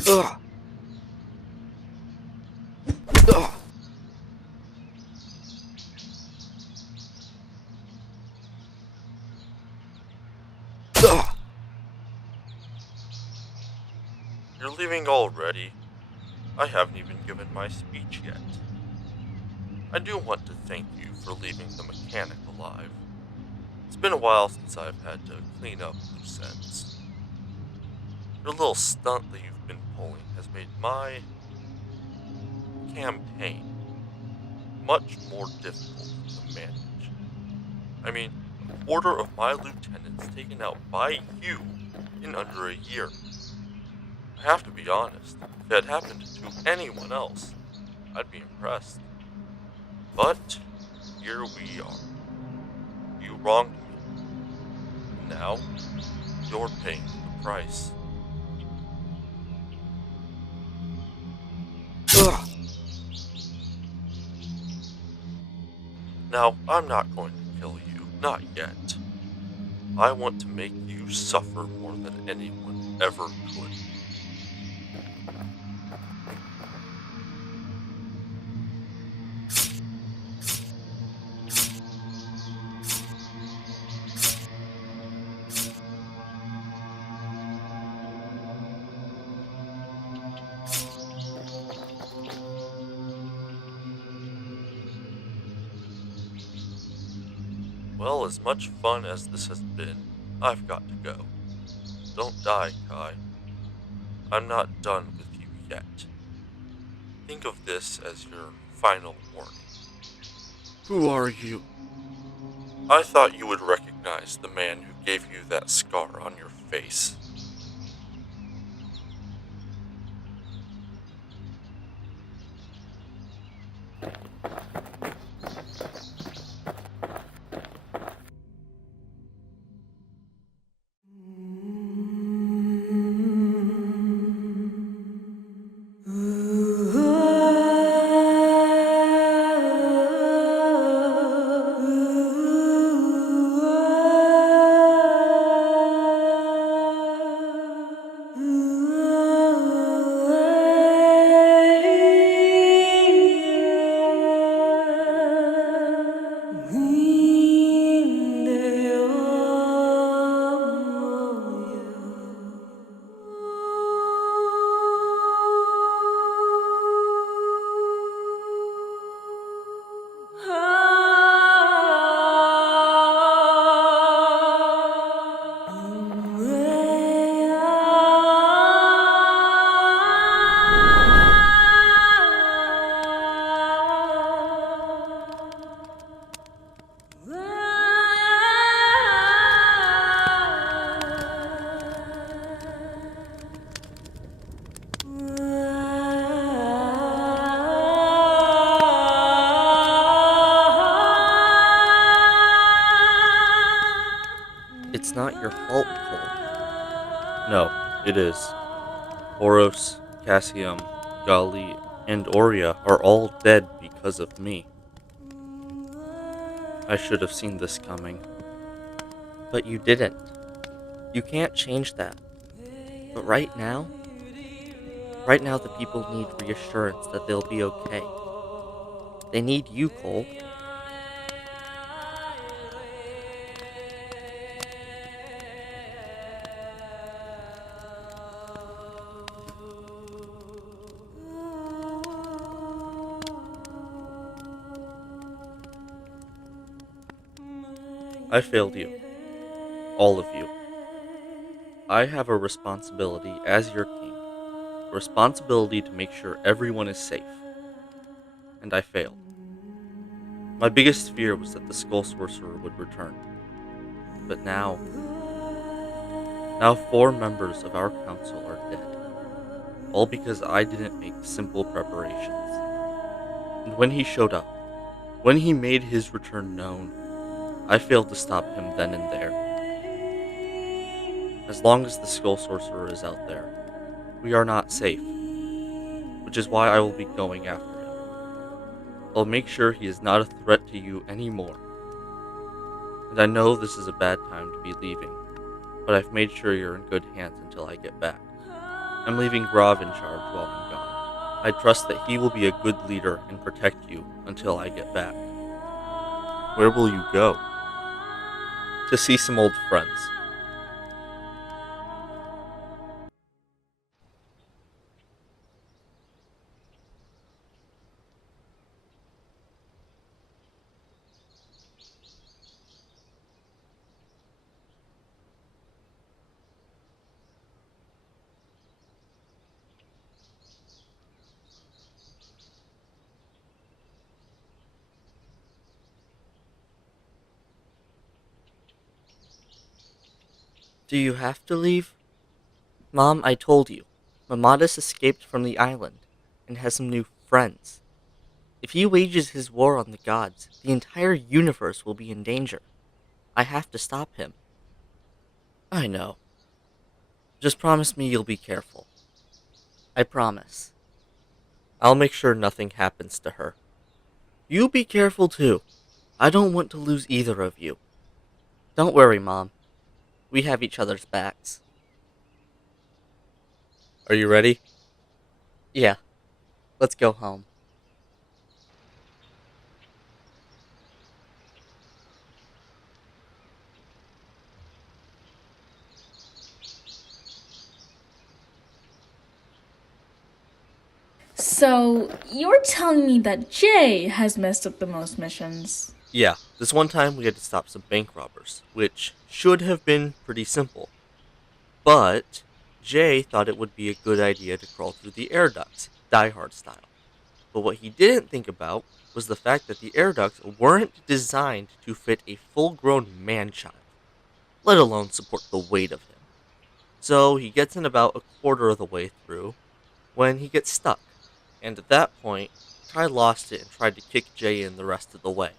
Ugh. Ugh. You're leaving already? I haven't even given my speech yet. I do want to thank you for leaving the mechanic alive. It's been a while since I've had to clean up loose ends. Your little stunt that you've been pulling has made my campaign much more difficult to manage. I mean, a quarter of my lieutenants taken out by you in under a year. I have to be honest, if it had happened to anyone else, I'd be impressed. But here we are. You wronged me. Now, you're paying the price. Ugh. Now, I'm not going to kill you, not yet. I want to make you suffer more than anyone ever could. Well, as much fun as this has been, I've got to go. Don't die, Kai. I'm not done with you yet. Think of this as your final warning. Who are you? I thought you would recognize the man who gave you that scar on your face. It's not your fault, Cole. No, it is. Horos, Cassium, Gali, and Oria are all dead because of me. I should have seen this coming. But you didn't. You can't change that. But right now the people need reassurance that they'll be okay. They need you, Cole. I failed you. All of you. I have a responsibility as your king. A responsibility to make sure everyone is safe. And I failed. My biggest fear was that the Skull Sorcerer would return. But now 4 members of our council are dead. All because I didn't make simple preparations. And when he showed up, when he made his return known, I failed to stop him then and there. As long as the Skull Sorcerer is out there, we are not safe, which is why I will be going after him. I'll make sure he is not a threat to you anymore. And I know this is a bad time to be leaving, but I've made sure you're in good hands until I get back. I'm leaving Grav in charge while I'm gone. I trust that he will be a good leader and protect you until I get back. Where will you go? To see some old friends. Do you have to leave? Mom, I told you. Mamadus escaped from the island and has some new friends. If he wages his war on the gods, the entire universe will be in danger. I have to stop him. I know. Just promise me you'll be careful. I promise. I'll make sure nothing happens to her. You be careful too. I don't want to lose either of you. Don't worry, Mom. We have each other's backs. Are you ready? Yeah. Let's go home. So, you're telling me that Jay has messed up the most missions? Yeah, this one time we had to stop some bank robbers, which should have been pretty simple. But Jay thought it would be a good idea to crawl through the air ducts, Die Hard style. But what he didn't think about was the fact that the air ducts weren't designed to fit a full-grown man-child, let alone support the weight of him. So he gets in about a quarter of the way through when he gets stuck, and at that point, Ty lost it and tried to kick Jay in the rest of the way.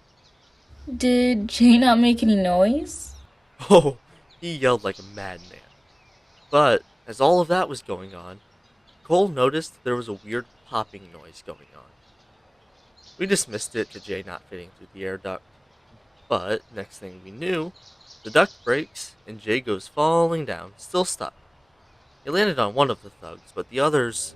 Did Jay not make any noise? Oh, he yelled like a madman. But as all of that was going on, Cole noticed there was a weird popping noise going on. We dismissed it to Jay not fitting through the air duct. But next thing we knew, the duct breaks and Jay goes falling down, still stuck. He landed on one of the thugs, but the others...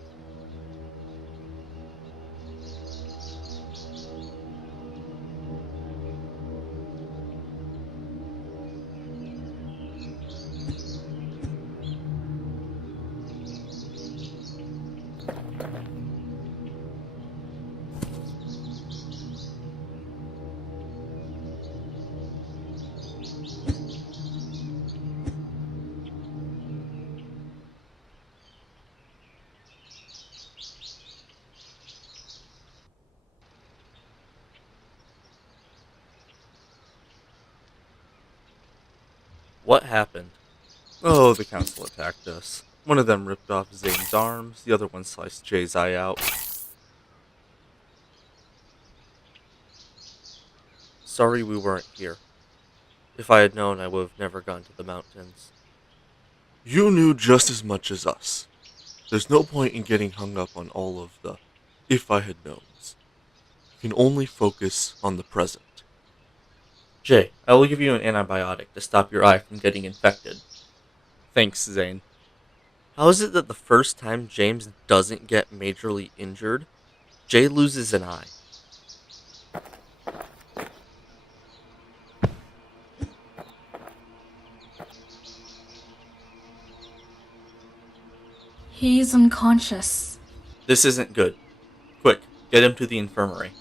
What happened? Oh, the council attacked us. One of them ripped off Zane's arms, the other one sliced Jay's eye out. Sorry we weren't here. If I had known, I would have never gone to the mountains. You knew just as much as us. There's no point in getting hung up on all of the if I had knowns. You can only focus on the present. Jay, I will give you an antibiotic to stop your eye from getting infected. Thanks, Zane. How is it that the first time James doesn't get majorly injured, Jay loses an eye? He's unconscious. This isn't good. Quick, get him to the infirmary.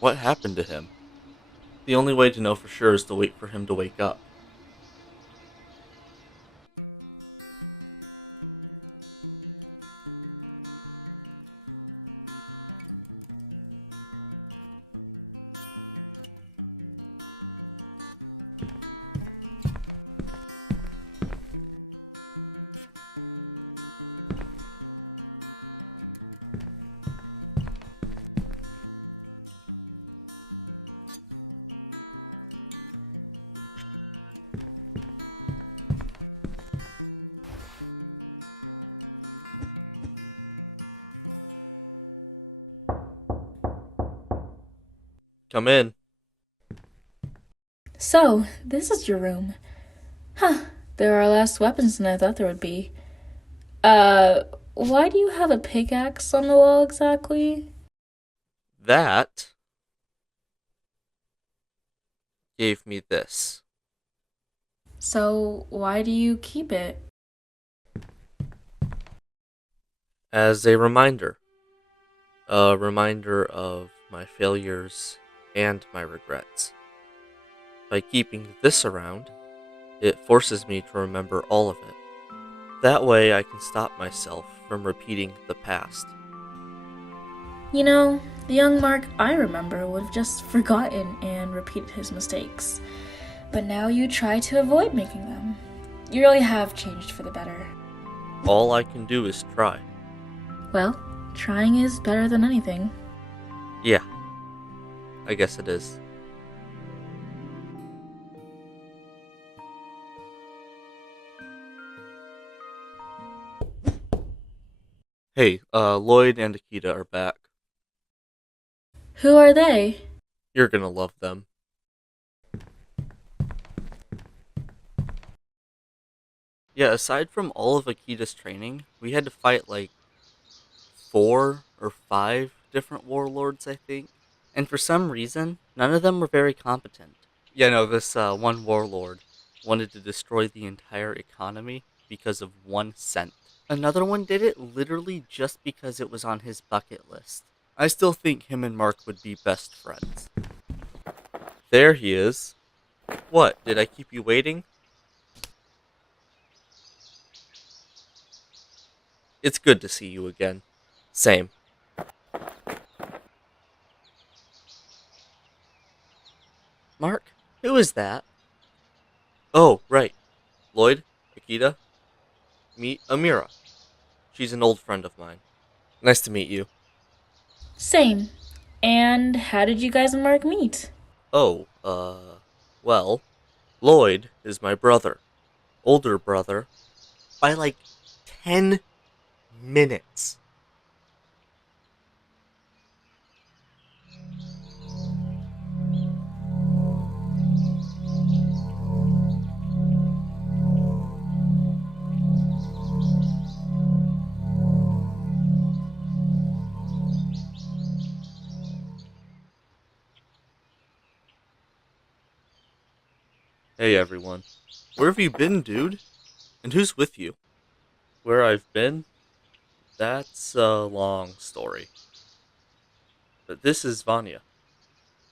What happened to him? The only way to know for sure is to wait for him to wake up. Come in. So, this is your room. Huh, there are less weapons than I thought there would be. Why do you have a pickaxe on the wall exactly? That gave me this. So, why do you keep it? As a reminder. A reminder of my failures and my regrets. By keeping this around, it forces me to remember all of it. That way I can stop myself from repeating the past. You know, the young Mark I remember would have just forgotten and repeated his mistakes. But now you try to avoid making them. You really have changed for the better. All I can do is try. Well, trying is better than anything. Yeah, I guess it is. Hey, Lloyd and Akita are back. Who are they? You're gonna love them. Yeah, aside from all of Akita's training, we had to fight like 4 or 5 different warlords, I think. And for some reason, none of them were very competent. Yeah, no, this one warlord wanted to destroy the entire economy because of 1 cent. Another one did it literally just because it was on his bucket list. I still think him and Mark would be best friends. There he is. What, did I keep you waiting? It's good to see you again. Same. Mark, who is that? Oh, right. Lloyd, Akita, meet Amira. She's an old friend of mine. Nice to meet you. Same. And how did you guys and Mark meet? Oh, well, Lloyd is my brother. Older brother. By like 10 minutes. Hey everyone. Where have you been, dude? And who's with you? Where I've been? That's a long story. But this is Vanya,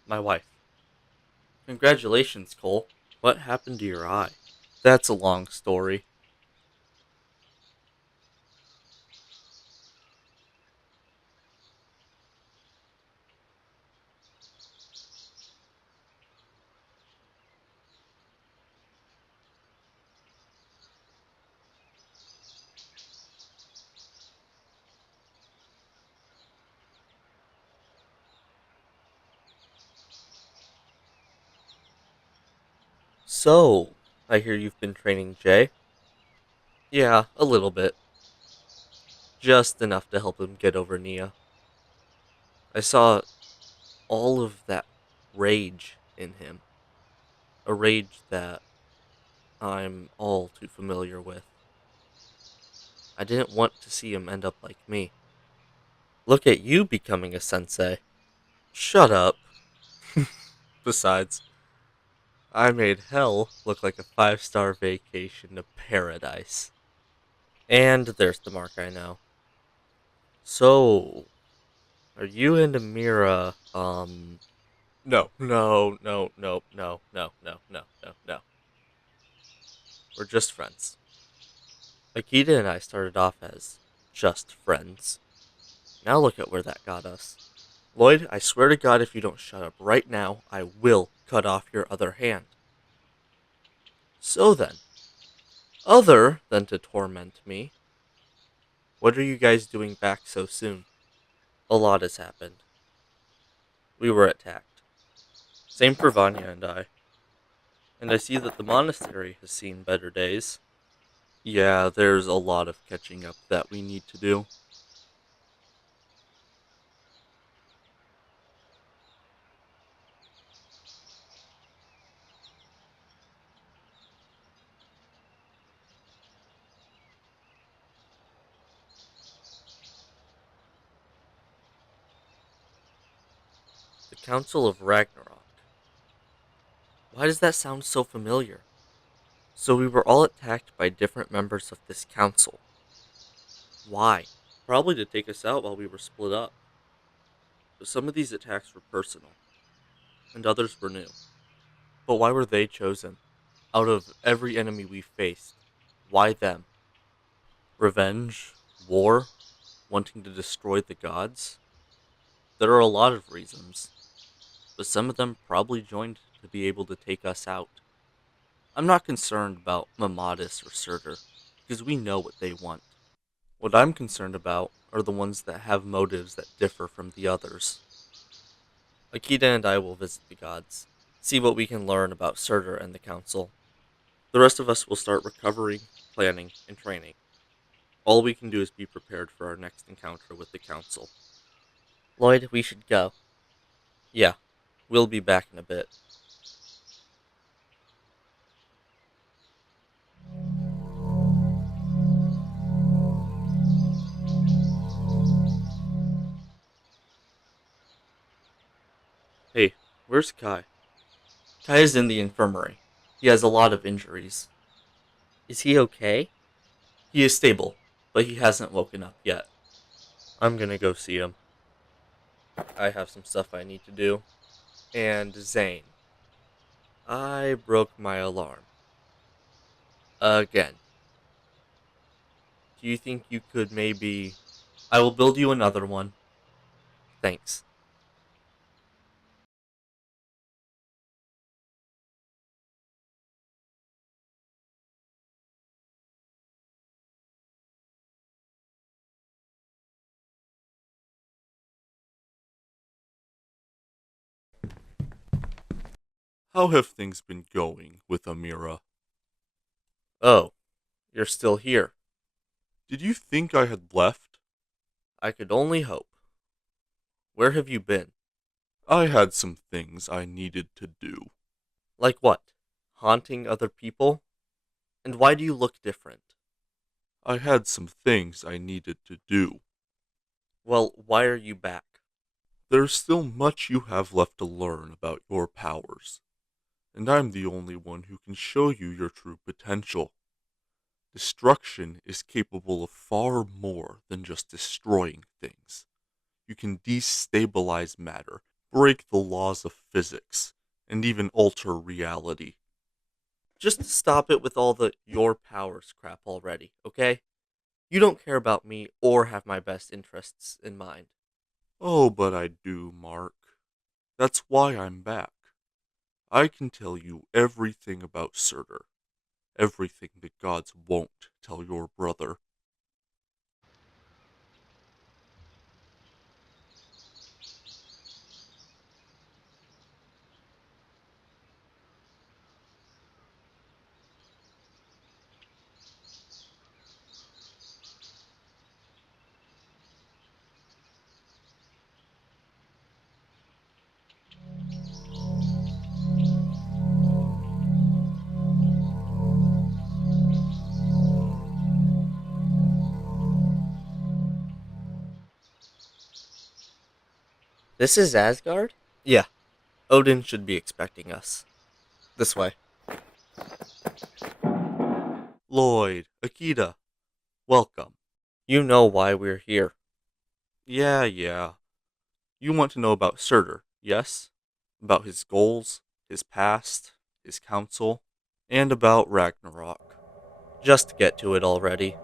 my wife. Congratulations, Cole. What happened to your eye? That's a long story. So, I hear you've been training Jay? Yeah, a little bit. Just enough to help him get over Nia. I saw all of that rage in him. A rage that I'm all too familiar with. I didn't want to see him end up like me. Look at you becoming a sensei. Shut up. Besides, I made hell look like a 5-star vacation to paradise. And there's the mark I know. So, are you and Amira, No, no, no, no, no, no, no, no, no, no. We're just friends. Akita and I started off as just friends. Now look at where that got us. Lloyd, I swear to God, if you don't shut up right now, I will cut off your other hand. So then, other than to torment me, what are you guys doing back so soon? A lot has happened. We were attacked. Same for Vanya and I. And I see that the monastery has seen better days. Yeah, there's a lot of catching up that we need to do. Council of Ragnarok. Why does that sound so familiar? So we were all attacked by different members of this council. Why? Probably to take us out while we were split up. But some of these attacks were personal, and others were new. But why were they chosen? Out of every enemy we faced, why them? Revenge? War? Wanting to destroy the gods? There are a lot of reasons, but some of them probably joined to be able to take us out. I'm not concerned about Mamadis or Surtur, because we know what they want. What I'm concerned about are the ones that have motives that differ from the others. Akita and I will visit the gods, see what we can learn about Surtur and the council. The rest of us will start recovering, planning, and training. All we can do is be prepared for our next encounter with the council. Lloyd, we should go. Yeah, we'll be back in a bit. Hey, where's Kai? Kai is in the infirmary. He has a lot of injuries. Is he okay? He is stable, but he hasn't woken up yet. I'm gonna go see him. I have some stuff I need to do. And Zane. I broke my alarm. Again. Do you think you could maybe... I will build you another one. Thanks. How have things been going with Amira? Oh, you're still here. Did you think I had left? I could only hope. Where have you been? I had some things I needed to do. Like what? Haunting other people? And why do you look different? I had some things I needed to do. Well, why are you back? There's still much you have left to learn about your powers, and I'm the only one who can show you your true potential. Destruction is capable of far more than just destroying things. You can destabilize matter, break the laws of physics, and even alter reality. Just stop it with all the your powers crap already, okay? You don't care about me or have my best interests in mind. Oh, but I do, Mark. That's why I'm back. I can tell you everything about Surtur. Everything the gods won't tell your brother. This is Asgard? Yeah, Odin should be expecting us. This way. Lloyd, Akita, welcome. You know why we're here. Yeah. You want to know about Surtur, yes? About his goals, his past, his council, and about Ragnarok. Just get to it already.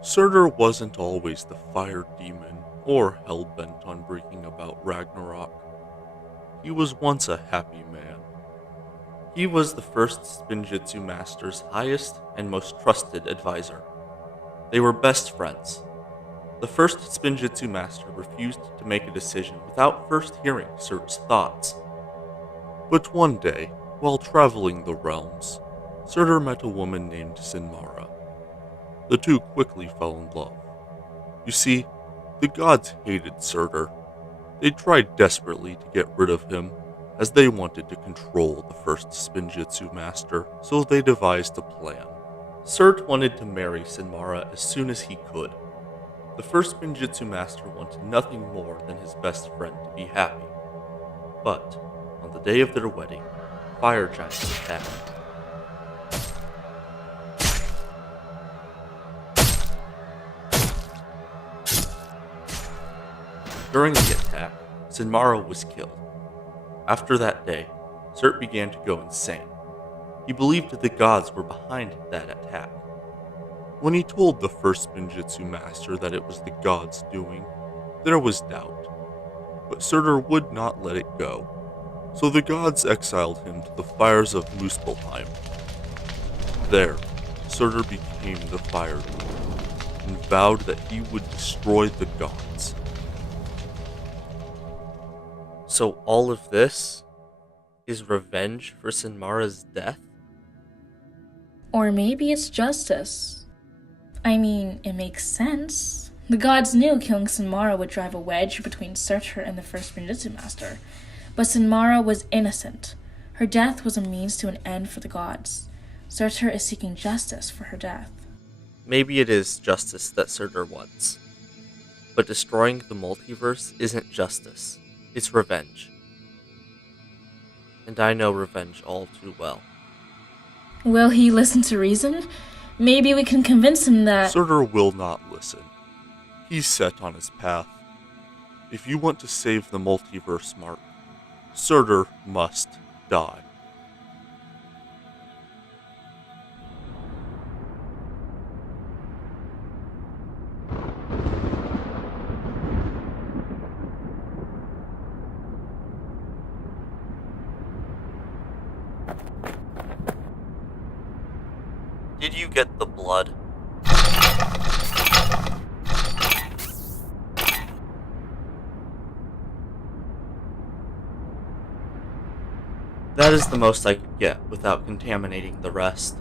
Surtur wasn't always the fire demon or hell-bent on bringing about Ragnarok. He was once a happy man. He was the first Spinjitzu Master's highest and most trusted advisor. They were best friends. The first Spinjitzu Master refused to make a decision without first hearing Surtur's thoughts. But one day, while traveling the realms, Surtur met a woman named Sinmara. The two quickly fell in love. You see, the gods hated Surtur. They tried desperately to get rid of him, as they wanted to control the first Spinjitzu Master, so they devised a plan. Surt wanted to marry Sinmara as soon as he could. The first Ninjitsu master wanted nothing more than his best friend to be happy. But, on the day of their wedding, fire giants attacked. During the attack, Senmaro was killed. After that day, Surt began to go insane. He believed the gods were behind that attack. When he told the first Ninjitsu master that it was the gods' doing, there was doubt. But Surtur would not let it go, so the gods exiled him to the fires of Muspelheim. There, Surtur became the Fire Lord, and vowed that he would destroy the gods. So all of this is revenge for Sinmara's death? Or maybe it's justice. I mean, it makes sense. The gods knew killing Sinmara would drive a wedge between Surtur and the first Ninjitsu master. But Sinmara was innocent. Her death was a means to an end for the gods. Surtur is seeking justice for her death. Maybe it is justice that Surtur wants. But destroying the multiverse isn't justice. It's revenge. And I know revenge all too well. Will he listen to reason? Maybe we can convince him that— Surtur will not listen. He's set on his path. If you want to save the multiverse, Mark, Surtur must die. Did you get the blood? That is the most I could get without contaminating the rest.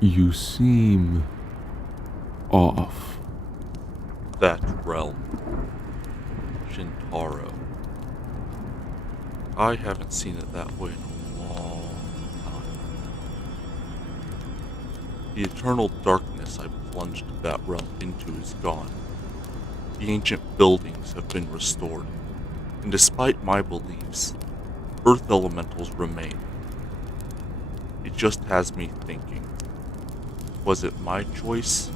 You seem off. That realm. Shintaro. I haven't seen it that way in a long time. The eternal darkness I plunged that realm into is gone. The ancient buildings have been restored, and despite my beliefs, earth elementals remain. It just has me thinking. Was it my choice,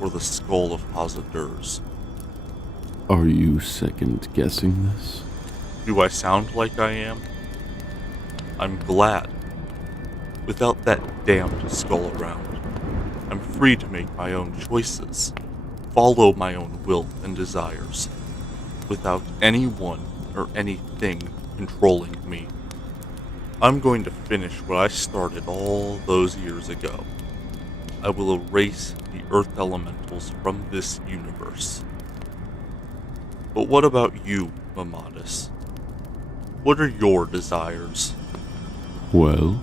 or the skull of Hazadur's? Are you second-guessing this? Do I sound like I am? I'm glad. Without that damned skull around, I'm free to make my own choices, follow my own will and desires, without anyone or anything controlling me. I'm going to finish what I started all those years ago. I will erase the Earth Elementals from this universe. But what about you, Amadis? What are your desires? Well,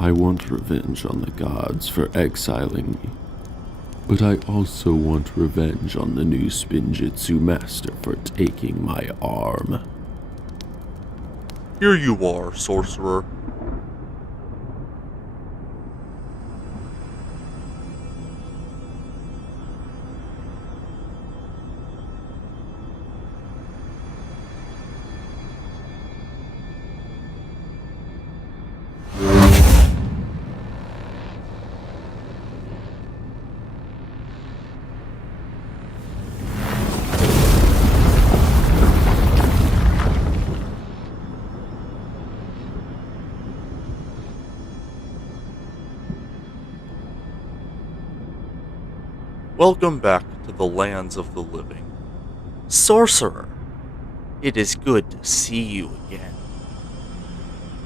I want revenge on the gods for exiling me. But I also want revenge on the new Spinjitzu master for taking my arm. Here you are, sorcerer. Welcome back to the lands of the living. Sorcerer! It is good to see you again.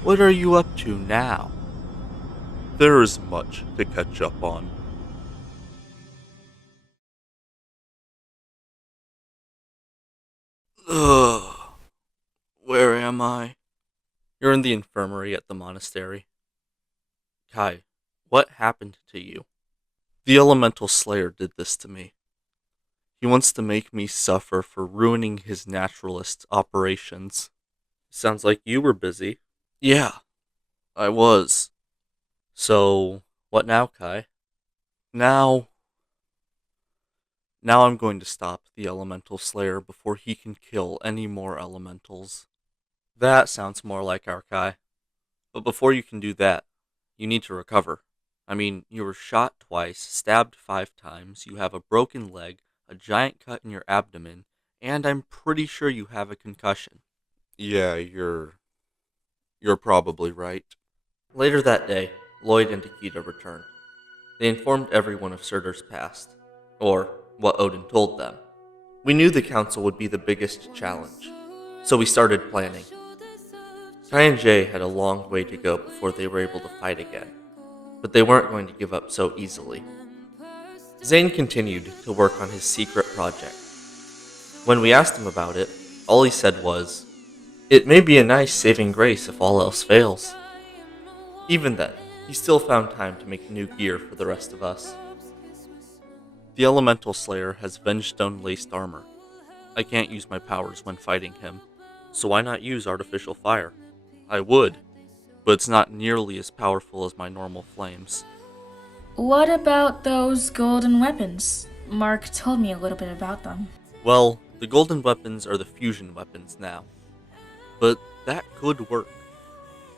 What are you up to now? There is much to catch up on. Ugh. Where am I? You're in the infirmary at the monastery. Kai, what happened to you? The Elemental Slayer did this to me. He wants to make me suffer for ruining his naturalist operations. Sounds like you were busy. Yeah, I was. So, what now, Kai? Now I'm going to stop the Elemental Slayer before he can kill any more elementals. That sounds more like our Kai. But before you can do that, you need to recover. I mean, you were shot twice, stabbed 5 times, you have a broken leg, a giant cut in your abdomen, and I'm pretty sure you have a concussion. Yeah, you're probably right. Later that day, Lloyd and Akita returned. They informed everyone of Surtur's past, or what Odin told them. We knew the council would be the biggest challenge, so we started planning. Kai and Jay had a long way to go before they were able to fight again, but they weren't going to give up so easily. Zane continued to work on his secret project. When we asked him about it, all he said was, "It may be a nice saving grace if all else fails." Even then, he still found time to make new gear for the rest of us. The Elemental Slayer has Vengestone-laced armor. I can't use my powers when fighting him, so why not use artificial fire? I would, but it's not nearly as powerful as my normal flames. What about those golden weapons? Mark told me a little bit about them. Well, the golden weapons are the fusion weapons now, but that could work.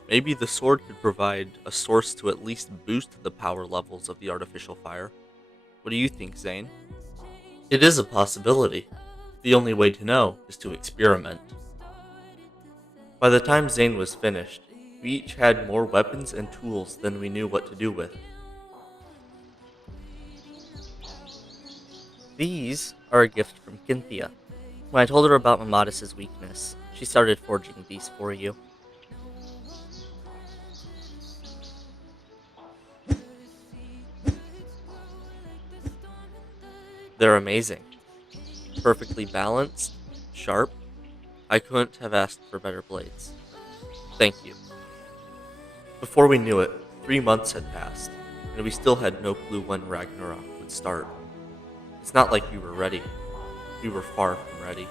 Maybe the sword could provide a source to at least boost the power levels of the artificial fire. What do you think, Zane? It is a possibility. The only way to know is to experiment. By the time Zane was finished, we each had more weapons and tools than we knew what to do with. These are a gift from Cynthia. When I told her about Mamadis' weakness, she started forging these for you. They're amazing. Perfectly balanced, sharp. I couldn't have asked for better blades. Thank you. Before we knew it, 3 months had passed, and we still had no clue when Ragnarok would start. It's not like we were ready. We were far from ready.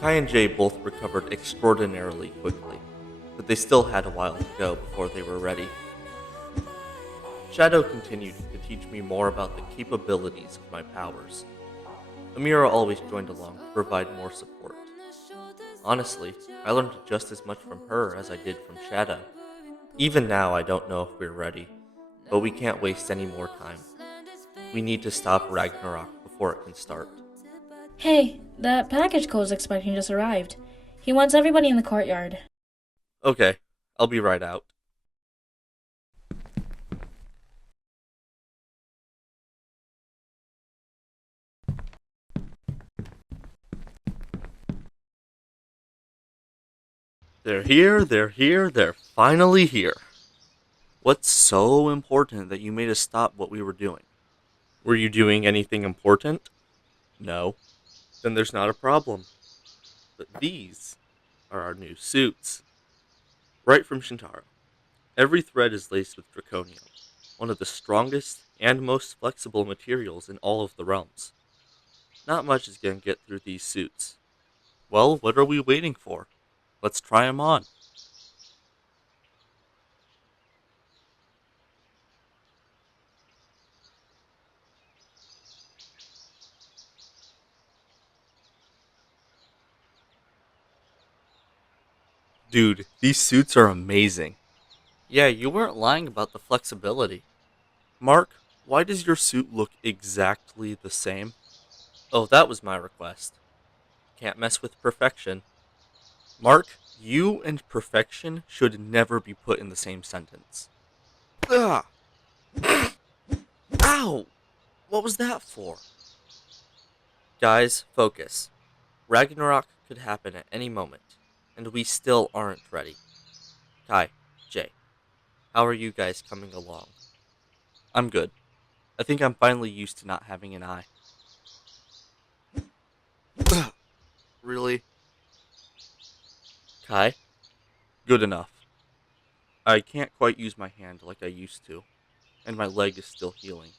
Kai and Jay both recovered extraordinarily quickly, but they still had a while to go before they were ready. Shadow continued to teach me more about the capabilities of my powers. Amira always joined along to provide more support. Honestly, I learned just as much from her as I did from Shadow. Even now, I don't know if we're ready, but we can't waste any more time. We need to stop Ragnarok before it can start. Hey, that package Cole's expecting just arrived. He wants everybody in the courtyard. Okay, I'll be right out. They're here, they're finally here. What's so important that you made us stop what we were doing? Were you doing anything important? No. Then there's not a problem. But these are our new suits. Right from Shintaro. Every thread is laced with draconium, one of the strongest and most flexible materials in all of the realms. Not much is going to get through these suits. Well, what are we waiting for? Let's try them on. Dude, these suits are amazing. Yeah, you weren't lying about the flexibility. Mark, why does your suit look exactly the same? Oh, that was my request. Can't mess with perfection. Mark, you and perfection should never be put in the same sentence. Ugh. Ow! What was that for? Guys, focus. Ragnarok could happen at any moment, and we still aren't ready. Kai, Jay, how are you guys coming along? I'm good. I think I'm finally used to not having an eye. Really? Kai, good enough. I can't quite use my hand like I used to, and my leg is still healing.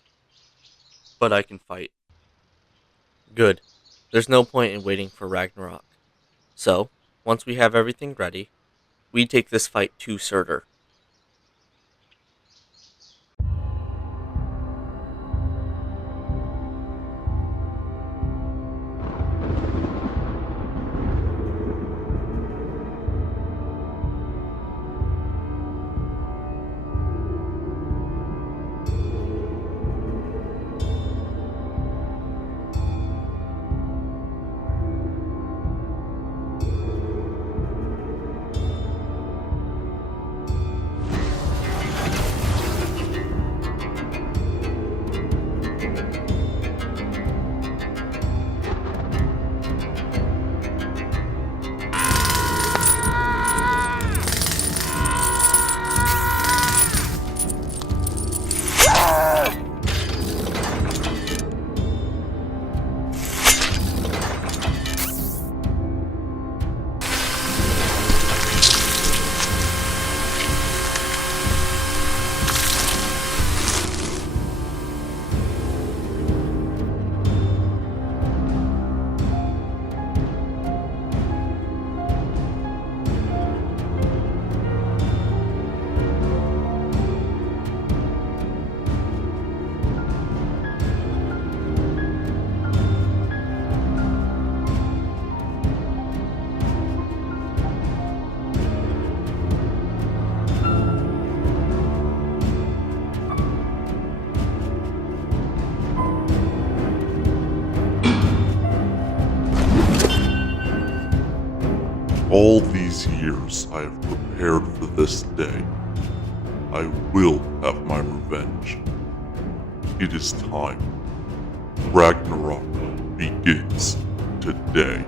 But I can fight. Good. There's no point in waiting for Ragnarok. So, once we have everything ready, we take this fight to Surtur. All these years I have prepared for this day. I will have my revenge. It is time. Ragnarok begins today.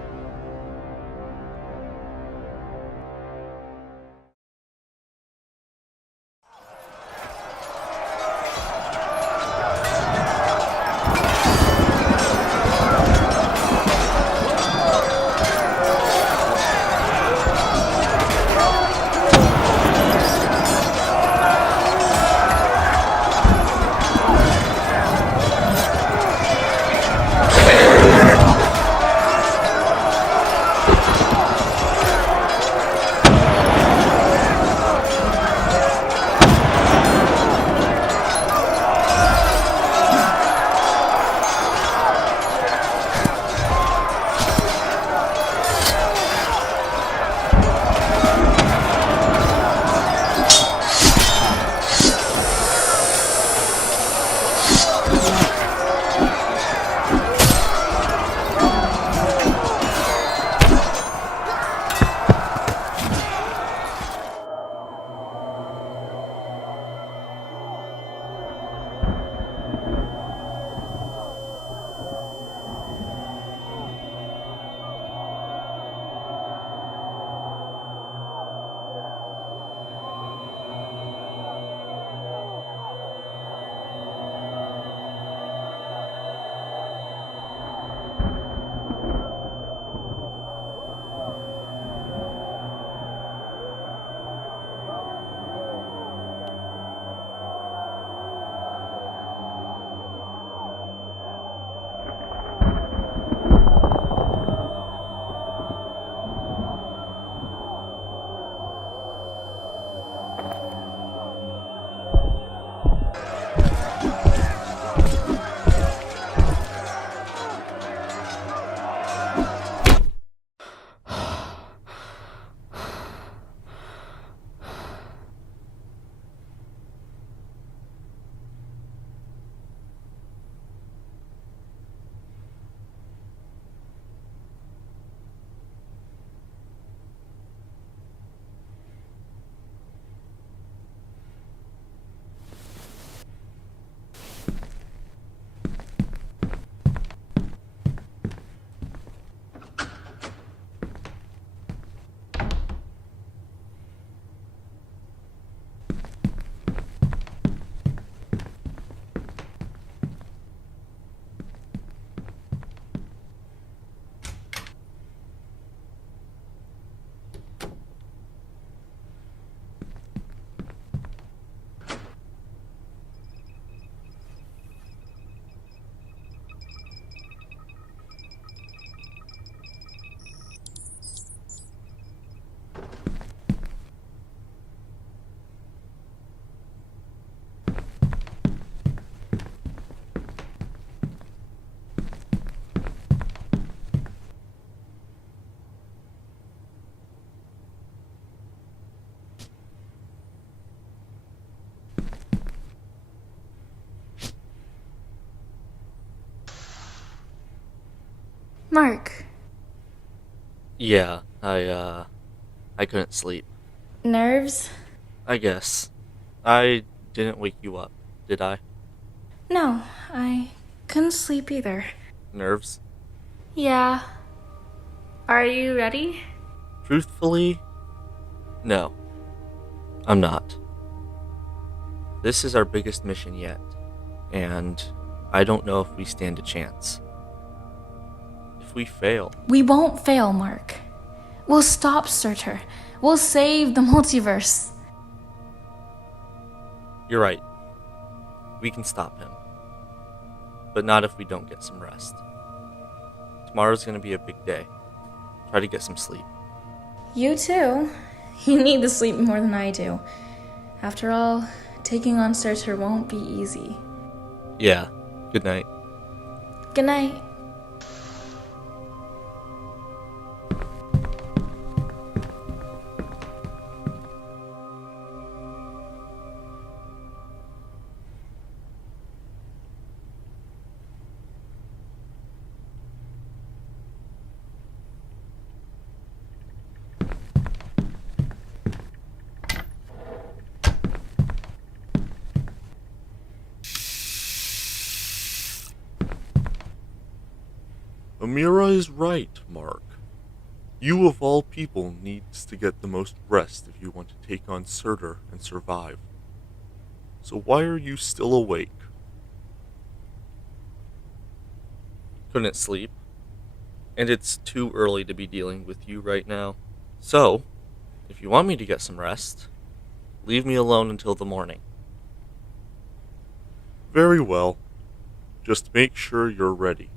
Mark. Yeah, I couldn't sleep. Nerves? I guess. I didn't wake you up, did I? No, I couldn't sleep either. Nerves? Yeah. Are you ready? Truthfully, no. I'm not. This is our biggest mission yet, and I don't know if we stand a chance. If we fail, We won't fail, Mark. We'll stop Surtur. We'll save the multiverse. you're right. We can stop him. But not if we don't get some rest. Tomorrow's gonna be a big day. Try to get some sleep. You too. You need the sleep more than I do. After all, taking on Surtur won't be easy. Yeah, good night. Good night. Amira is right, Mark. You of all people needs to get the most rest if you want to take on Surtur and survive. So why are you still awake? Couldn't sleep. And it's too early to be dealing with you right now. So, if you want me to get some rest, leave me alone until the morning. Very well. Just make sure you're ready.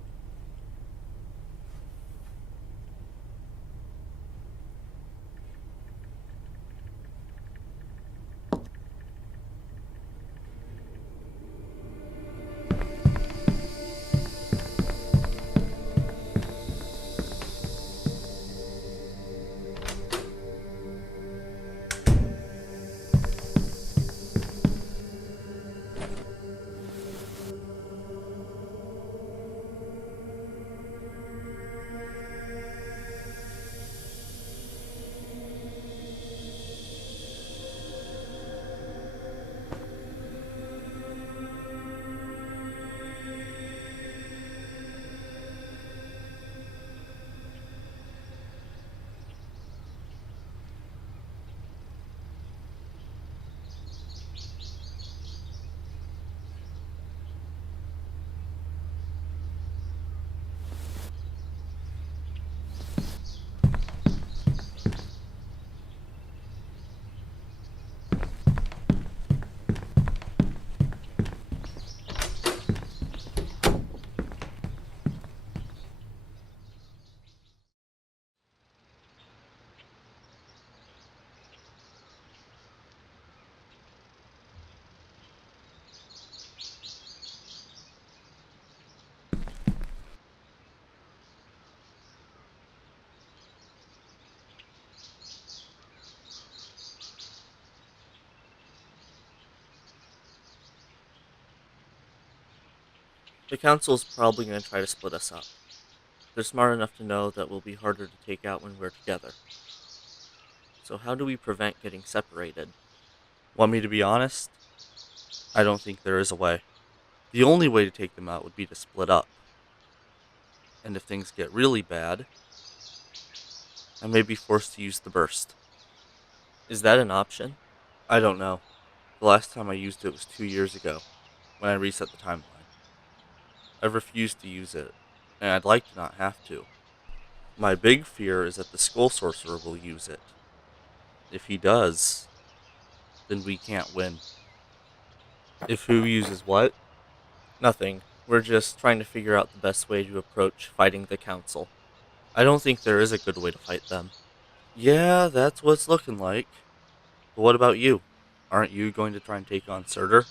The council's probably going to try to split us up. They're smart enough to know that we'll be harder to take out when we're together. So how do we prevent getting separated? Want me to be honest? I don't think there is a way. The only way to take them out would be to split up. And if things get really bad, I may be forced to use the burst. Is that an option? I don't know. The last time I used it was 2 years ago, when I reset the timeline. I've refused to use it, and I'd like to not have to. My big fear is that the Skull Sorcerer will use it. If he does, then we can't win. If who uses what? Nothing. We're just trying to figure out the best way to approach fighting the Council. I don't think there is a good way to fight them. Yeah, that's what it's looking like. But what about you? Aren't you going to try and take on Surtur?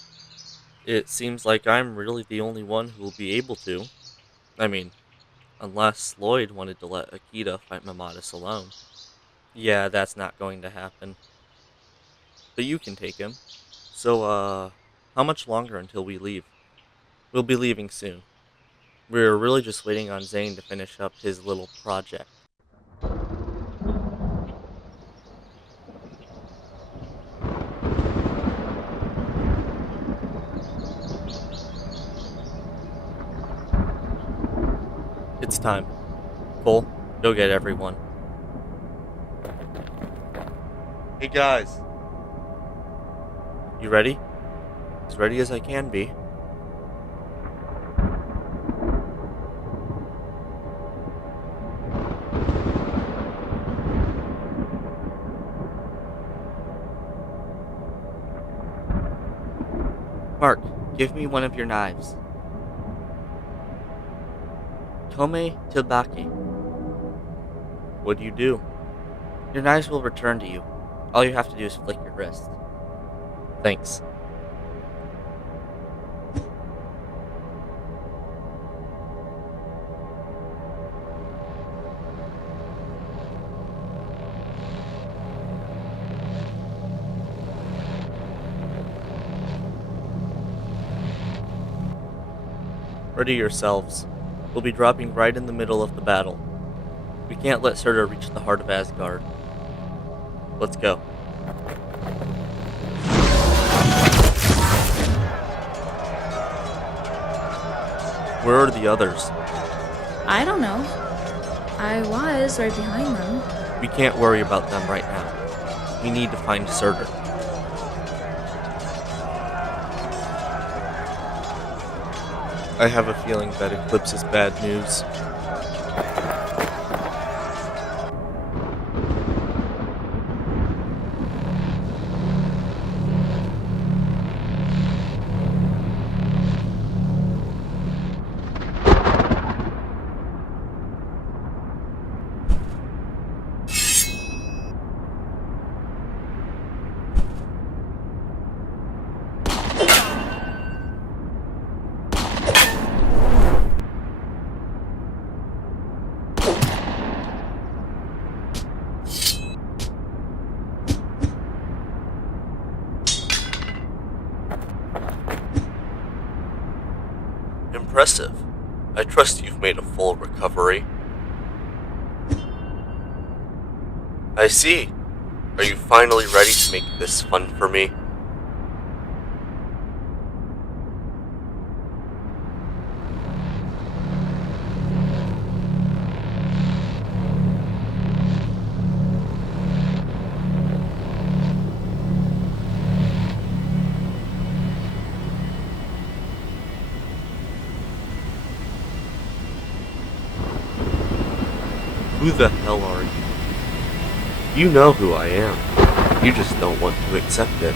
It seems like I'm really the only one who will be able to. I mean, unless Lloyd wanted to let Akita fight Mamadis alone. Yeah, that's not going to happen. But you can take him. So, how much longer until we leave? We'll be leaving soon. We were really just waiting on Zane to finish up his little project. It's time. Cole, go get everyone. Hey guys. You ready? As ready as I can be. Mark, give me one of your knives. Tome Tilbaki. What do you do? Your knives will return to you. All you have to do is flick your wrist. Thanks. Ready yourselves. We'll be dropping right in the middle of the battle. We can't let Surtur reach the heart of Asgard. Let's go. Where are the others? I don't know. I was right behind them. We can't worry about them right now. We need to find Surtur. I have a feeling that Eclipse is bad news. Impressive. I trust you've made a full recovery. I see. Are you finally ready to make this fun for me? Who the hell are you? You know who I am. You just don't want to accept it.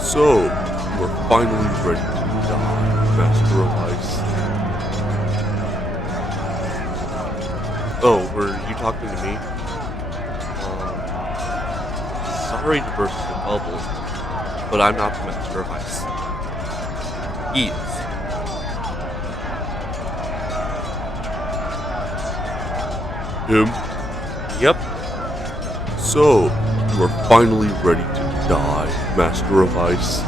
So, we're finally ready to die, Master of Ice. Oh, were you talking to me? Sorry to burst your bubble, but I'm not the Master of Ice. He is. Him? Yep. So, you are finally ready to die, Master of Ice.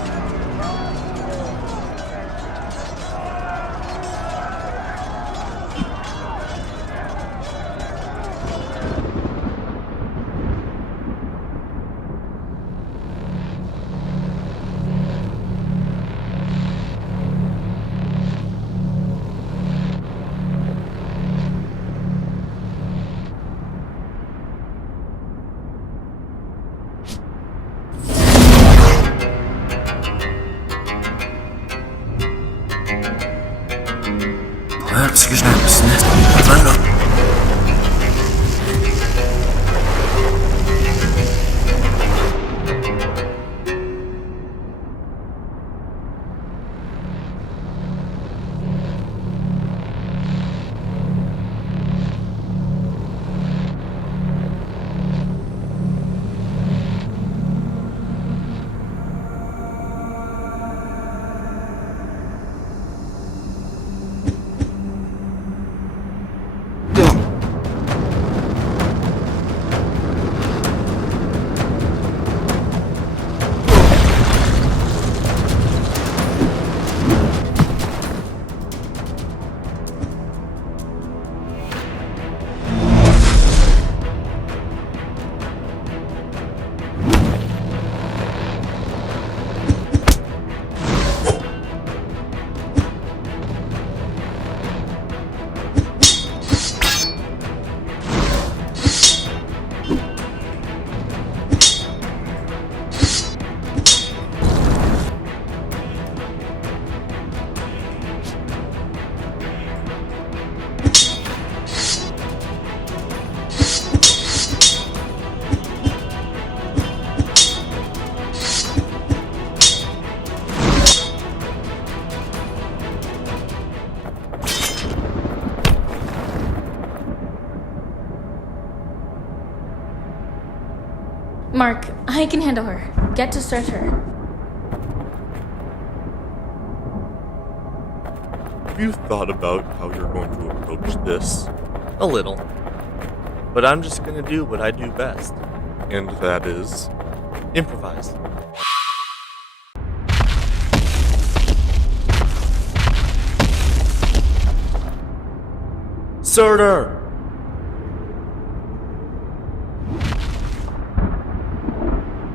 Mark, I can handle her. Get to search her. Have you thought about how you're going to approach this? A little. But I'm just gonna do what I do best. And that is? Improvise. Surtur!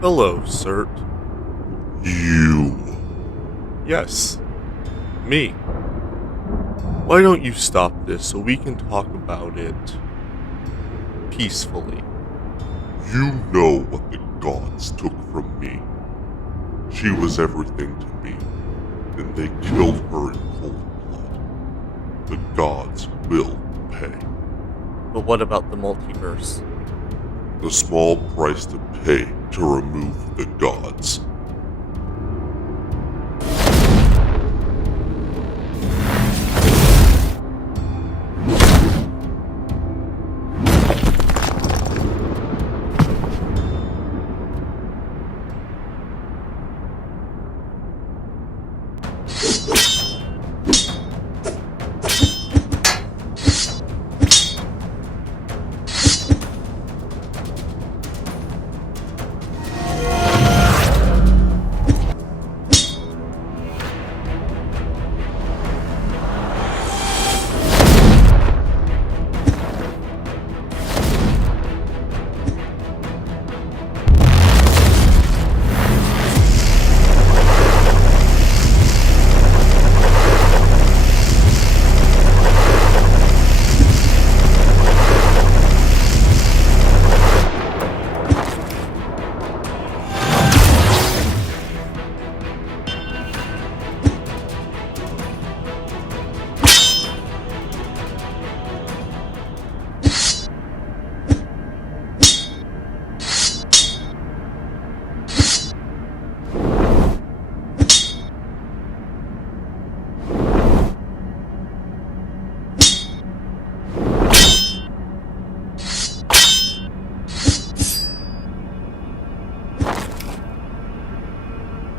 Hello, Surt. You. Yes. Me. Why don't you stop this so we can talk about it peacefully? You know what the gods took from me. She was everything to me, and they killed her in cold blood. The gods will pay. But what about the multiverse? The small price to pay to remove the gods.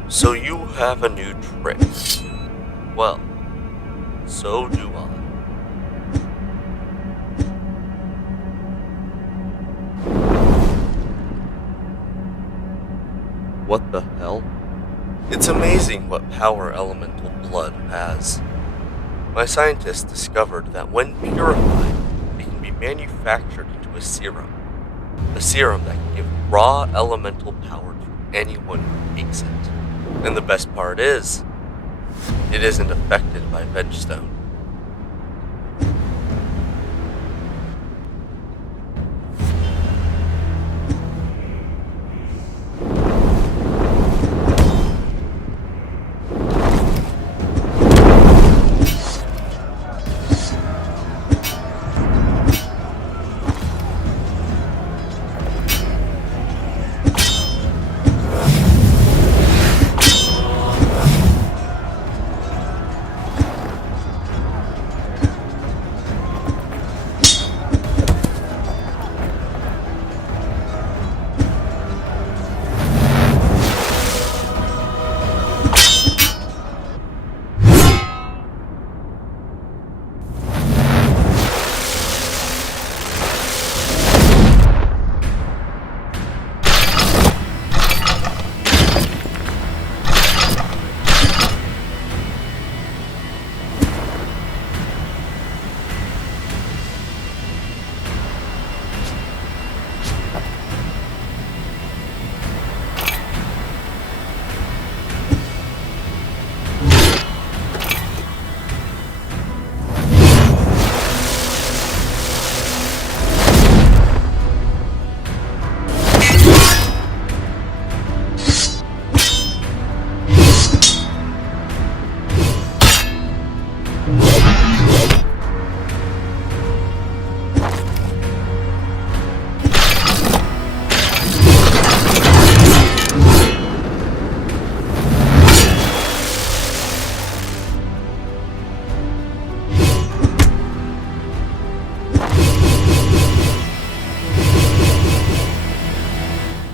So you have a new trick. Well, so do I. What the hell? It's amazing what power elemental blood has. My scientists discovered that when purified, it can be manufactured into a serum. A serum that can give raw elemental power to anyone who takes it. And the best part is, it isn't affected by Vengestone.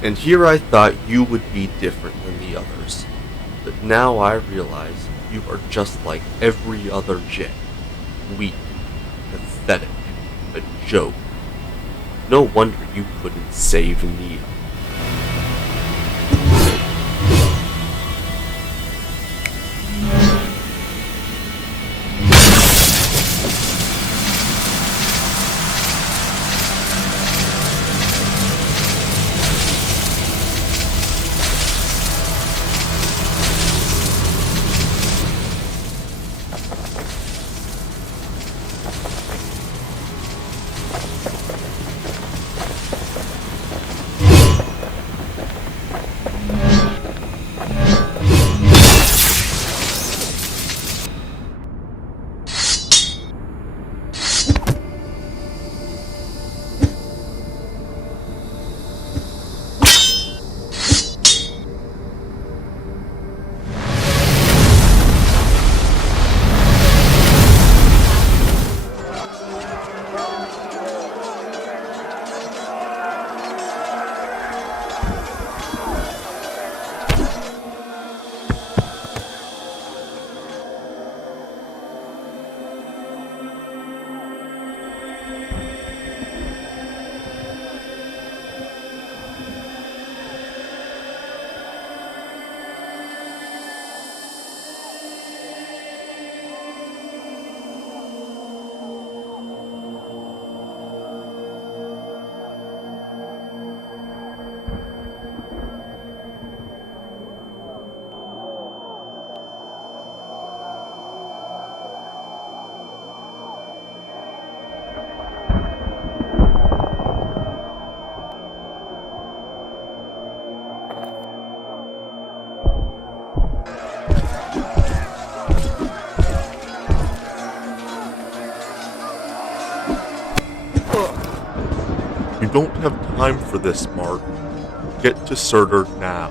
And here I thought you would be different than the others. But now I realize you are just like every other J. Weak, pathetic, a joke. No wonder you couldn't save me. You don't have time for this, Mark. Get to Surtur now.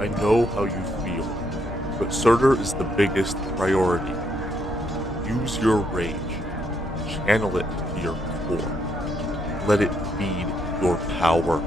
I know how you feel, but Surtur is the biggest priority. Use your rage. Channel it to your core. Let it feed your power.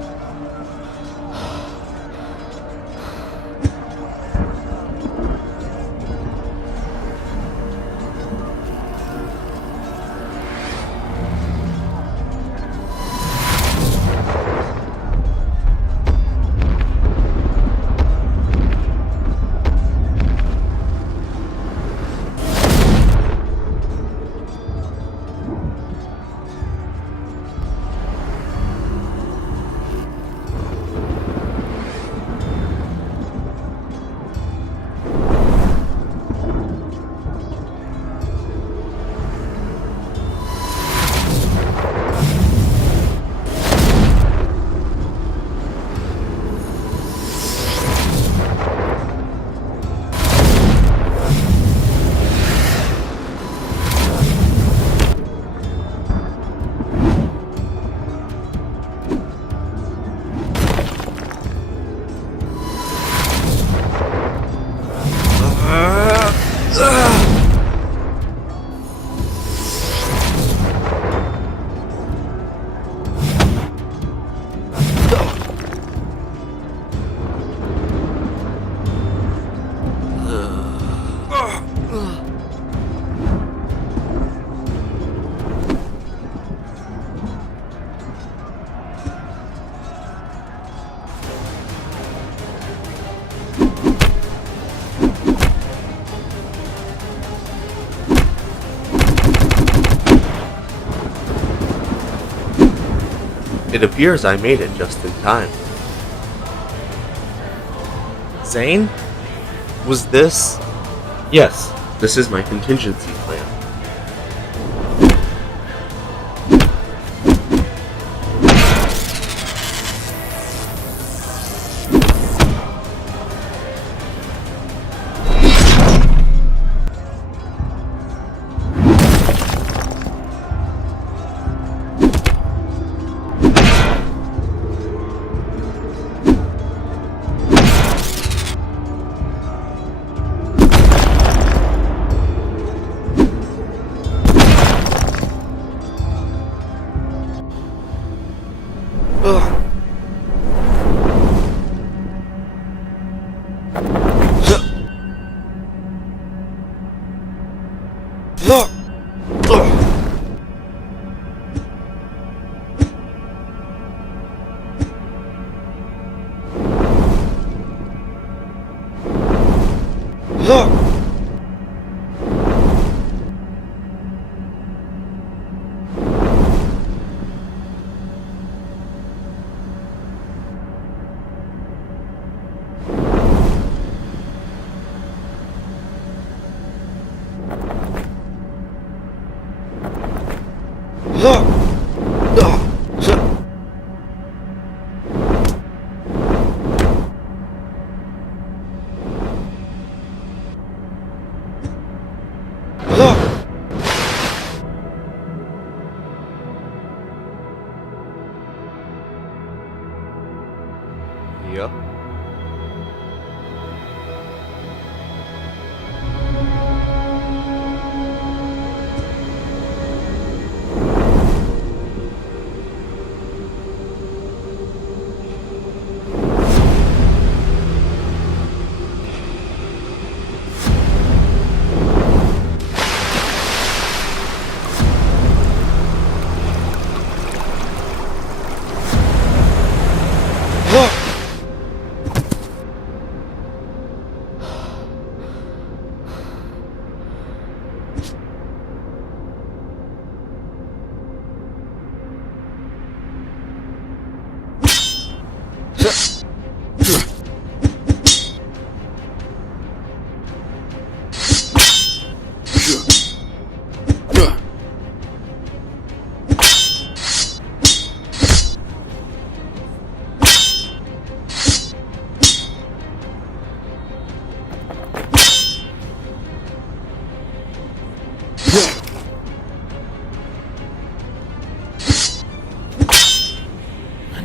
It appears I made it just in time. Zane? Was this? Yes, this is my contingency plan. Yep.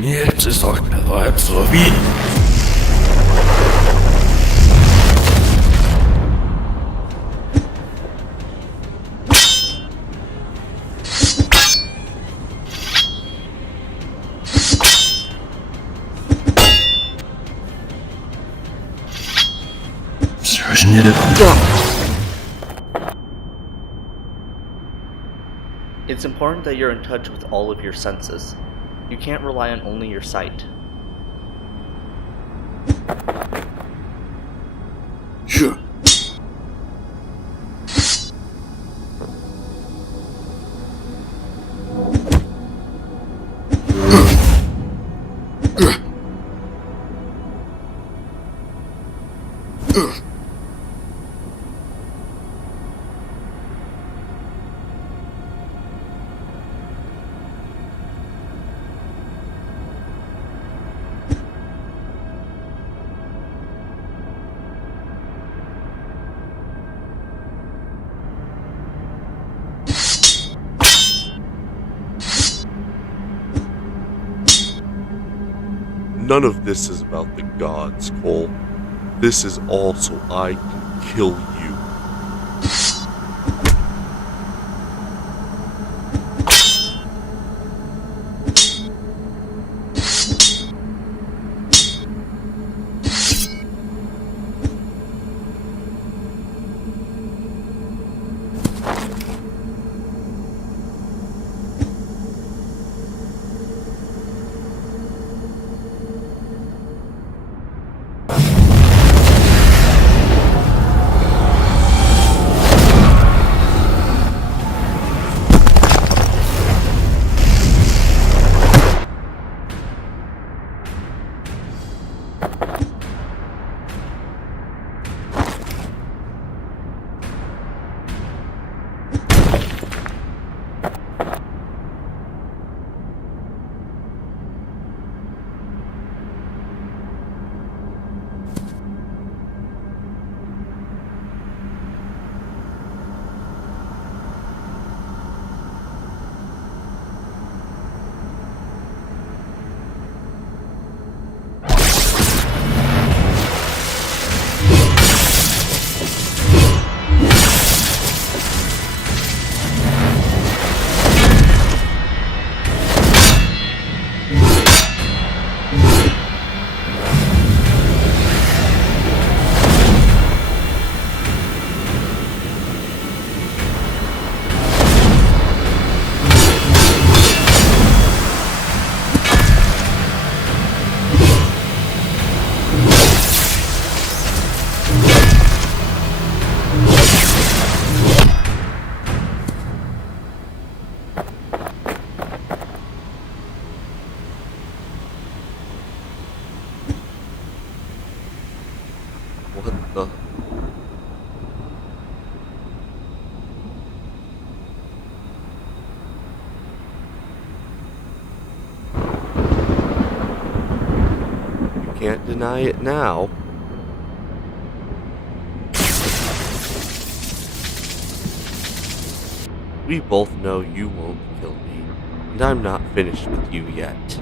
Jetzt ist doch bereit so wie. You can't rely on only your sight. Sure. None of this is about the gods, Cole. This is all so I can kill you. deny it now. We both know you won't kill me, and I'm not finished with you yet.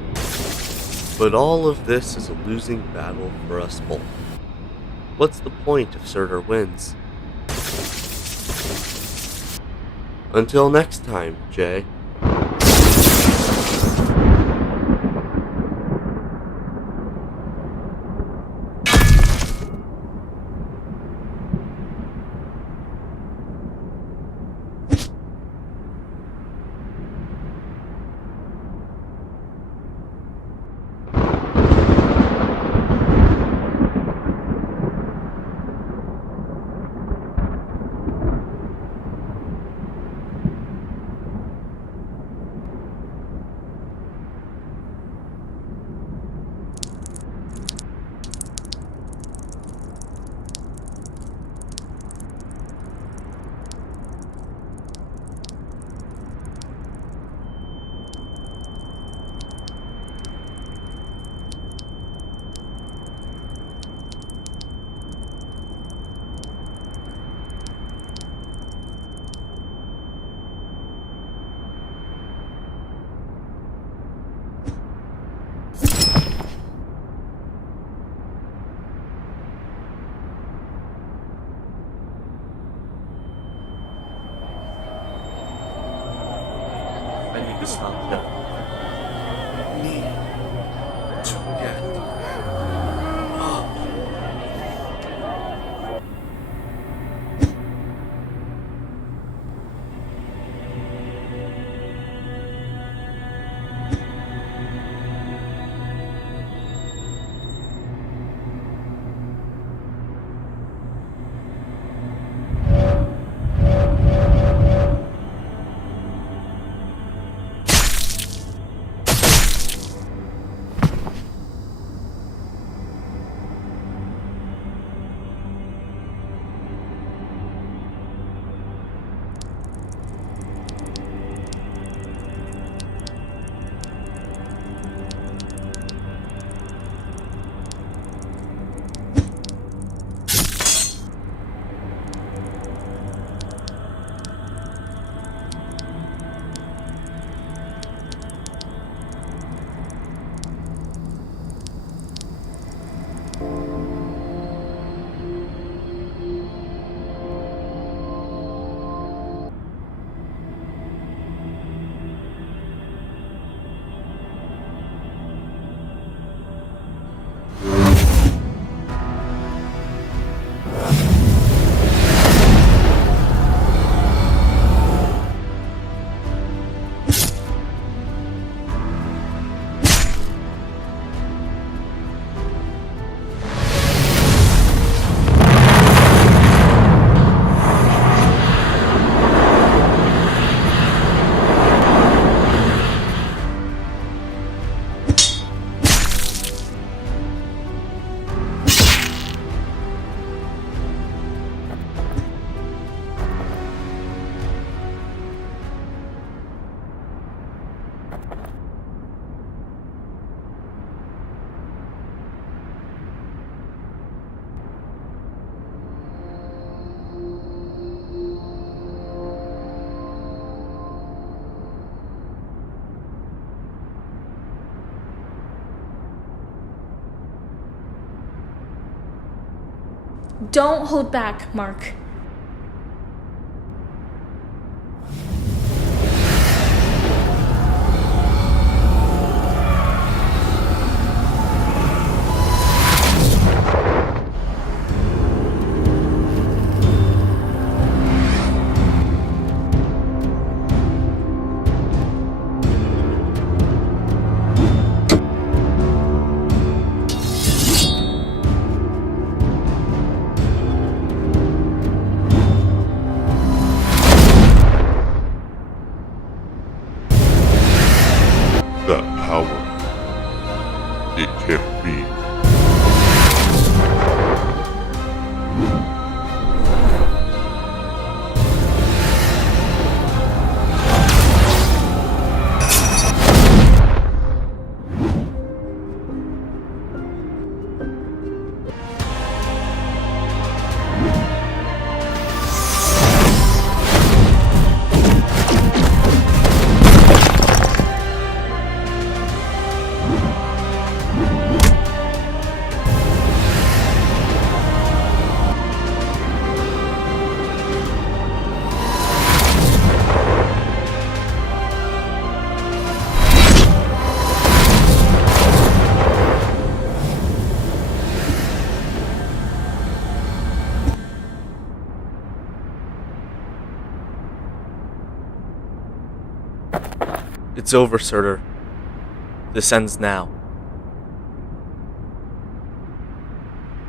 But all of this is a losing battle for us both. What's the point if Surtur wins? Until next time, Jay. Need to get up. Don't hold back, Mark. It's over, Surtur. This ends now.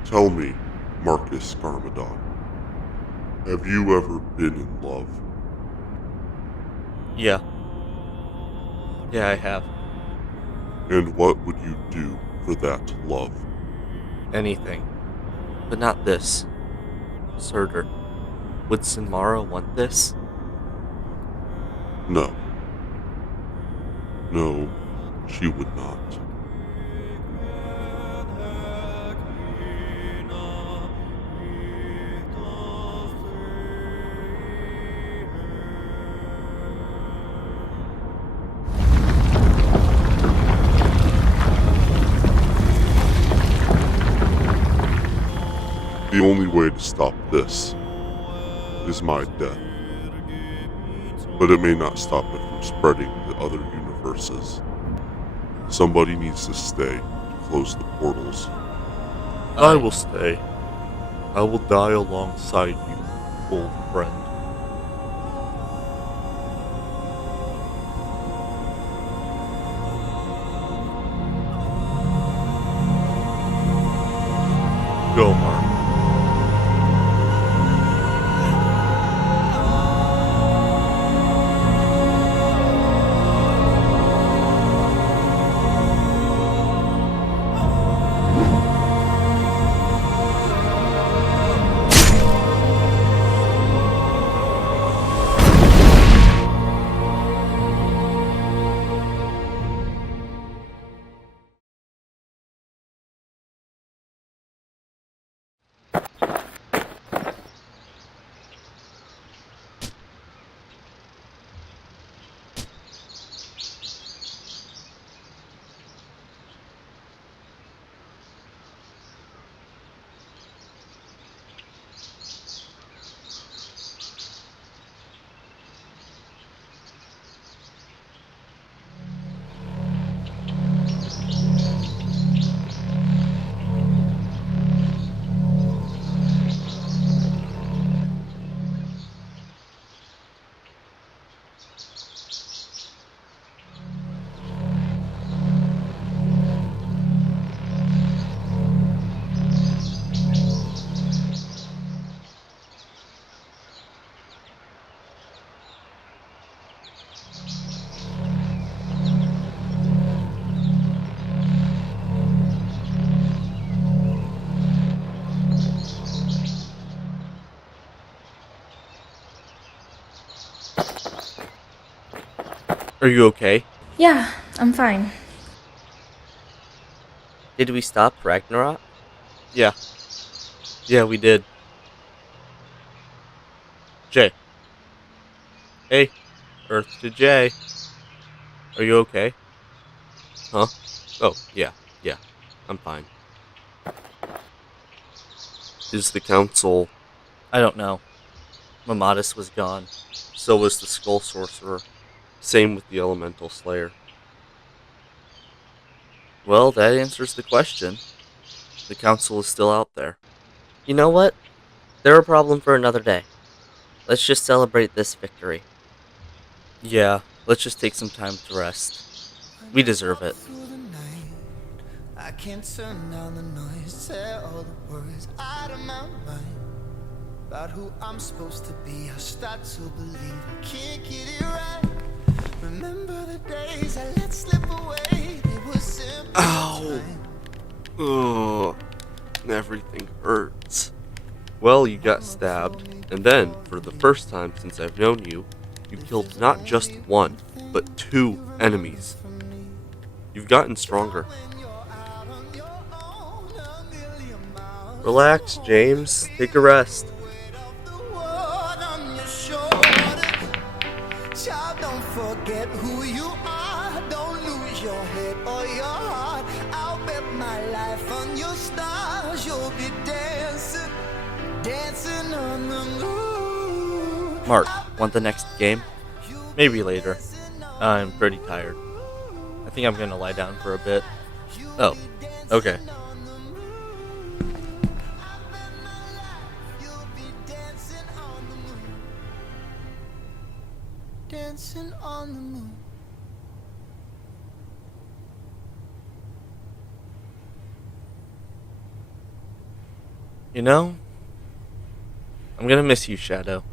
Tell me, Marcus Garmadon, have you ever been in love? Yeah. Yeah, I have. And what would you do for that love? Anything. But not this. Surtur. Would Sinmara want this? No. No, she would not. The only way to stop this is my death. But it may not stop it from spreading to other universes. Somebody needs to stay to close the portals. I will stay. I will die alongside you, old friend. Go, Mark. Are you okay? Yeah, I'm fine. Did we stop Ragnarok? Yeah. Yeah, we did. Jay. Hey. Earth to Jay. Are you okay? Huh? Oh, yeah. Yeah. I'm fine. Is the council... I don't know. Mamadis was gone. So was the Skull Sorcerer. Same with the Elemental Slayer. Well, that answers the question. The council is still out there. You know what? They're a problem for another day. Let's just celebrate this victory. Yeah, let's just take some time to rest. We deserve it. I can't turn down the noise, say all the words out of my mind about who I'm supposed to be. I start to believe I can't get it right. Remember the days I let slip away. It was simple. Ow! Ugh. Everything hurts. Well, you got stabbed, and then, for the first time since I've known you, you killed not just one, but 2 enemies. You've gotten stronger. Relax, James. Take a rest. Child, don't forget who you are. Don't lose your head or your heart. I'll bet my life on your stars. You'll be dancing, dancing on the moon. Mark, want the next game? Maybe later. I'm pretty tired. I think I'm gonna lie down for a bit. Oh, okay. Dancing on the moon. You know, I'm gonna miss you, Shadow.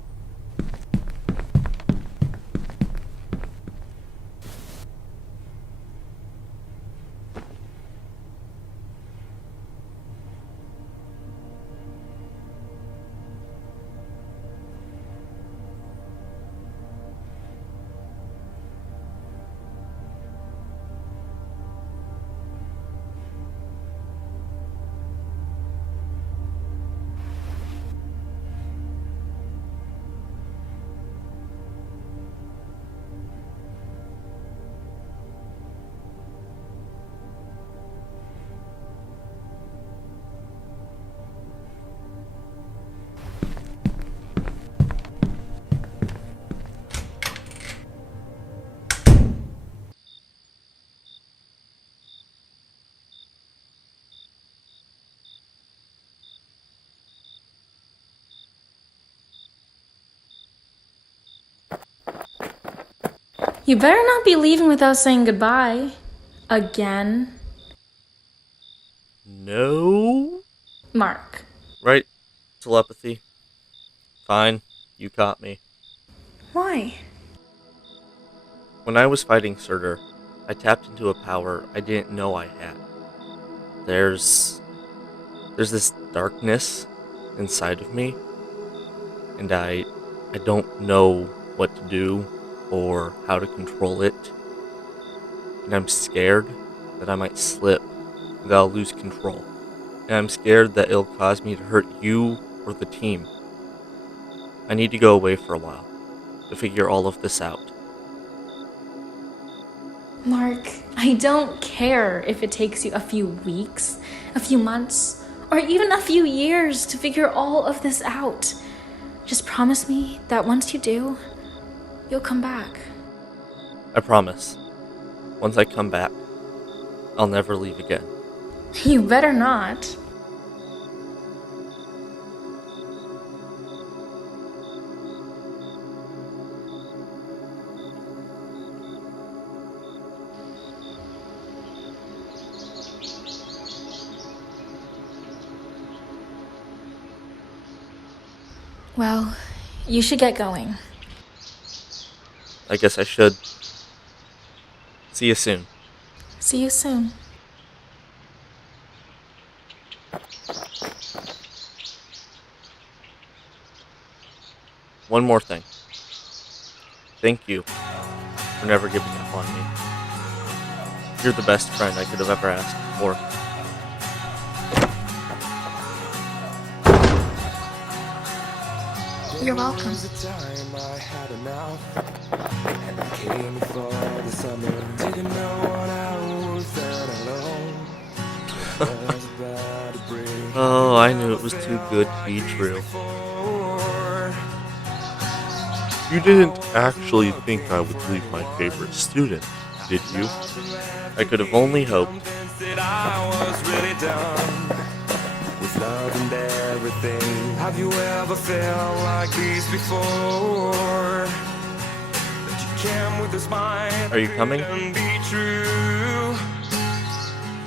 You better not be leaving without saying goodbye. Again. No? Mark. Right? Telepathy. Fine. You caught me. Why? When I was fighting Surtur, I tapped into a power I didn't know I had. There's this darkness inside of me, and I don't know what to do or how to control it. And I'm scared that I might slip, that I'll lose control. And I'm scared that it'll cause me to hurt you or the team. I need to go away for a while to figure all of this out. Mark, I don't care if it takes you a few weeks, a few months, or even a few years to figure all of this out. Just promise me that once you do, you'll come back. I promise. Once I come back, I'll never leave again. You better not. Well, you should get going. I guess I should. See you soon. See you soon. One more thing. Thank you for never giving up on me. You're the best friend I could have ever asked for. You're welcome. Oh, I knew it was too good to be true. You didn't actually think I would leave my favorite student, did you? I could have only hoped. Have you ever felt like this before? That you came with a smile. Are you coming? And be true.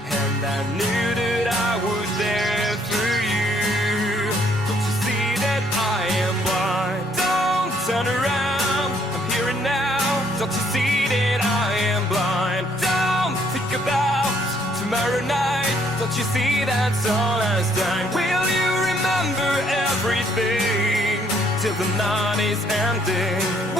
And I knew that I was there for you. Don't you see that I am blind? Don't turn around. I'm here and now. Don't you see that I am blind? Don't think about tomorrow night. Don't you see that's all last time? Will you remember everything till the night is ending?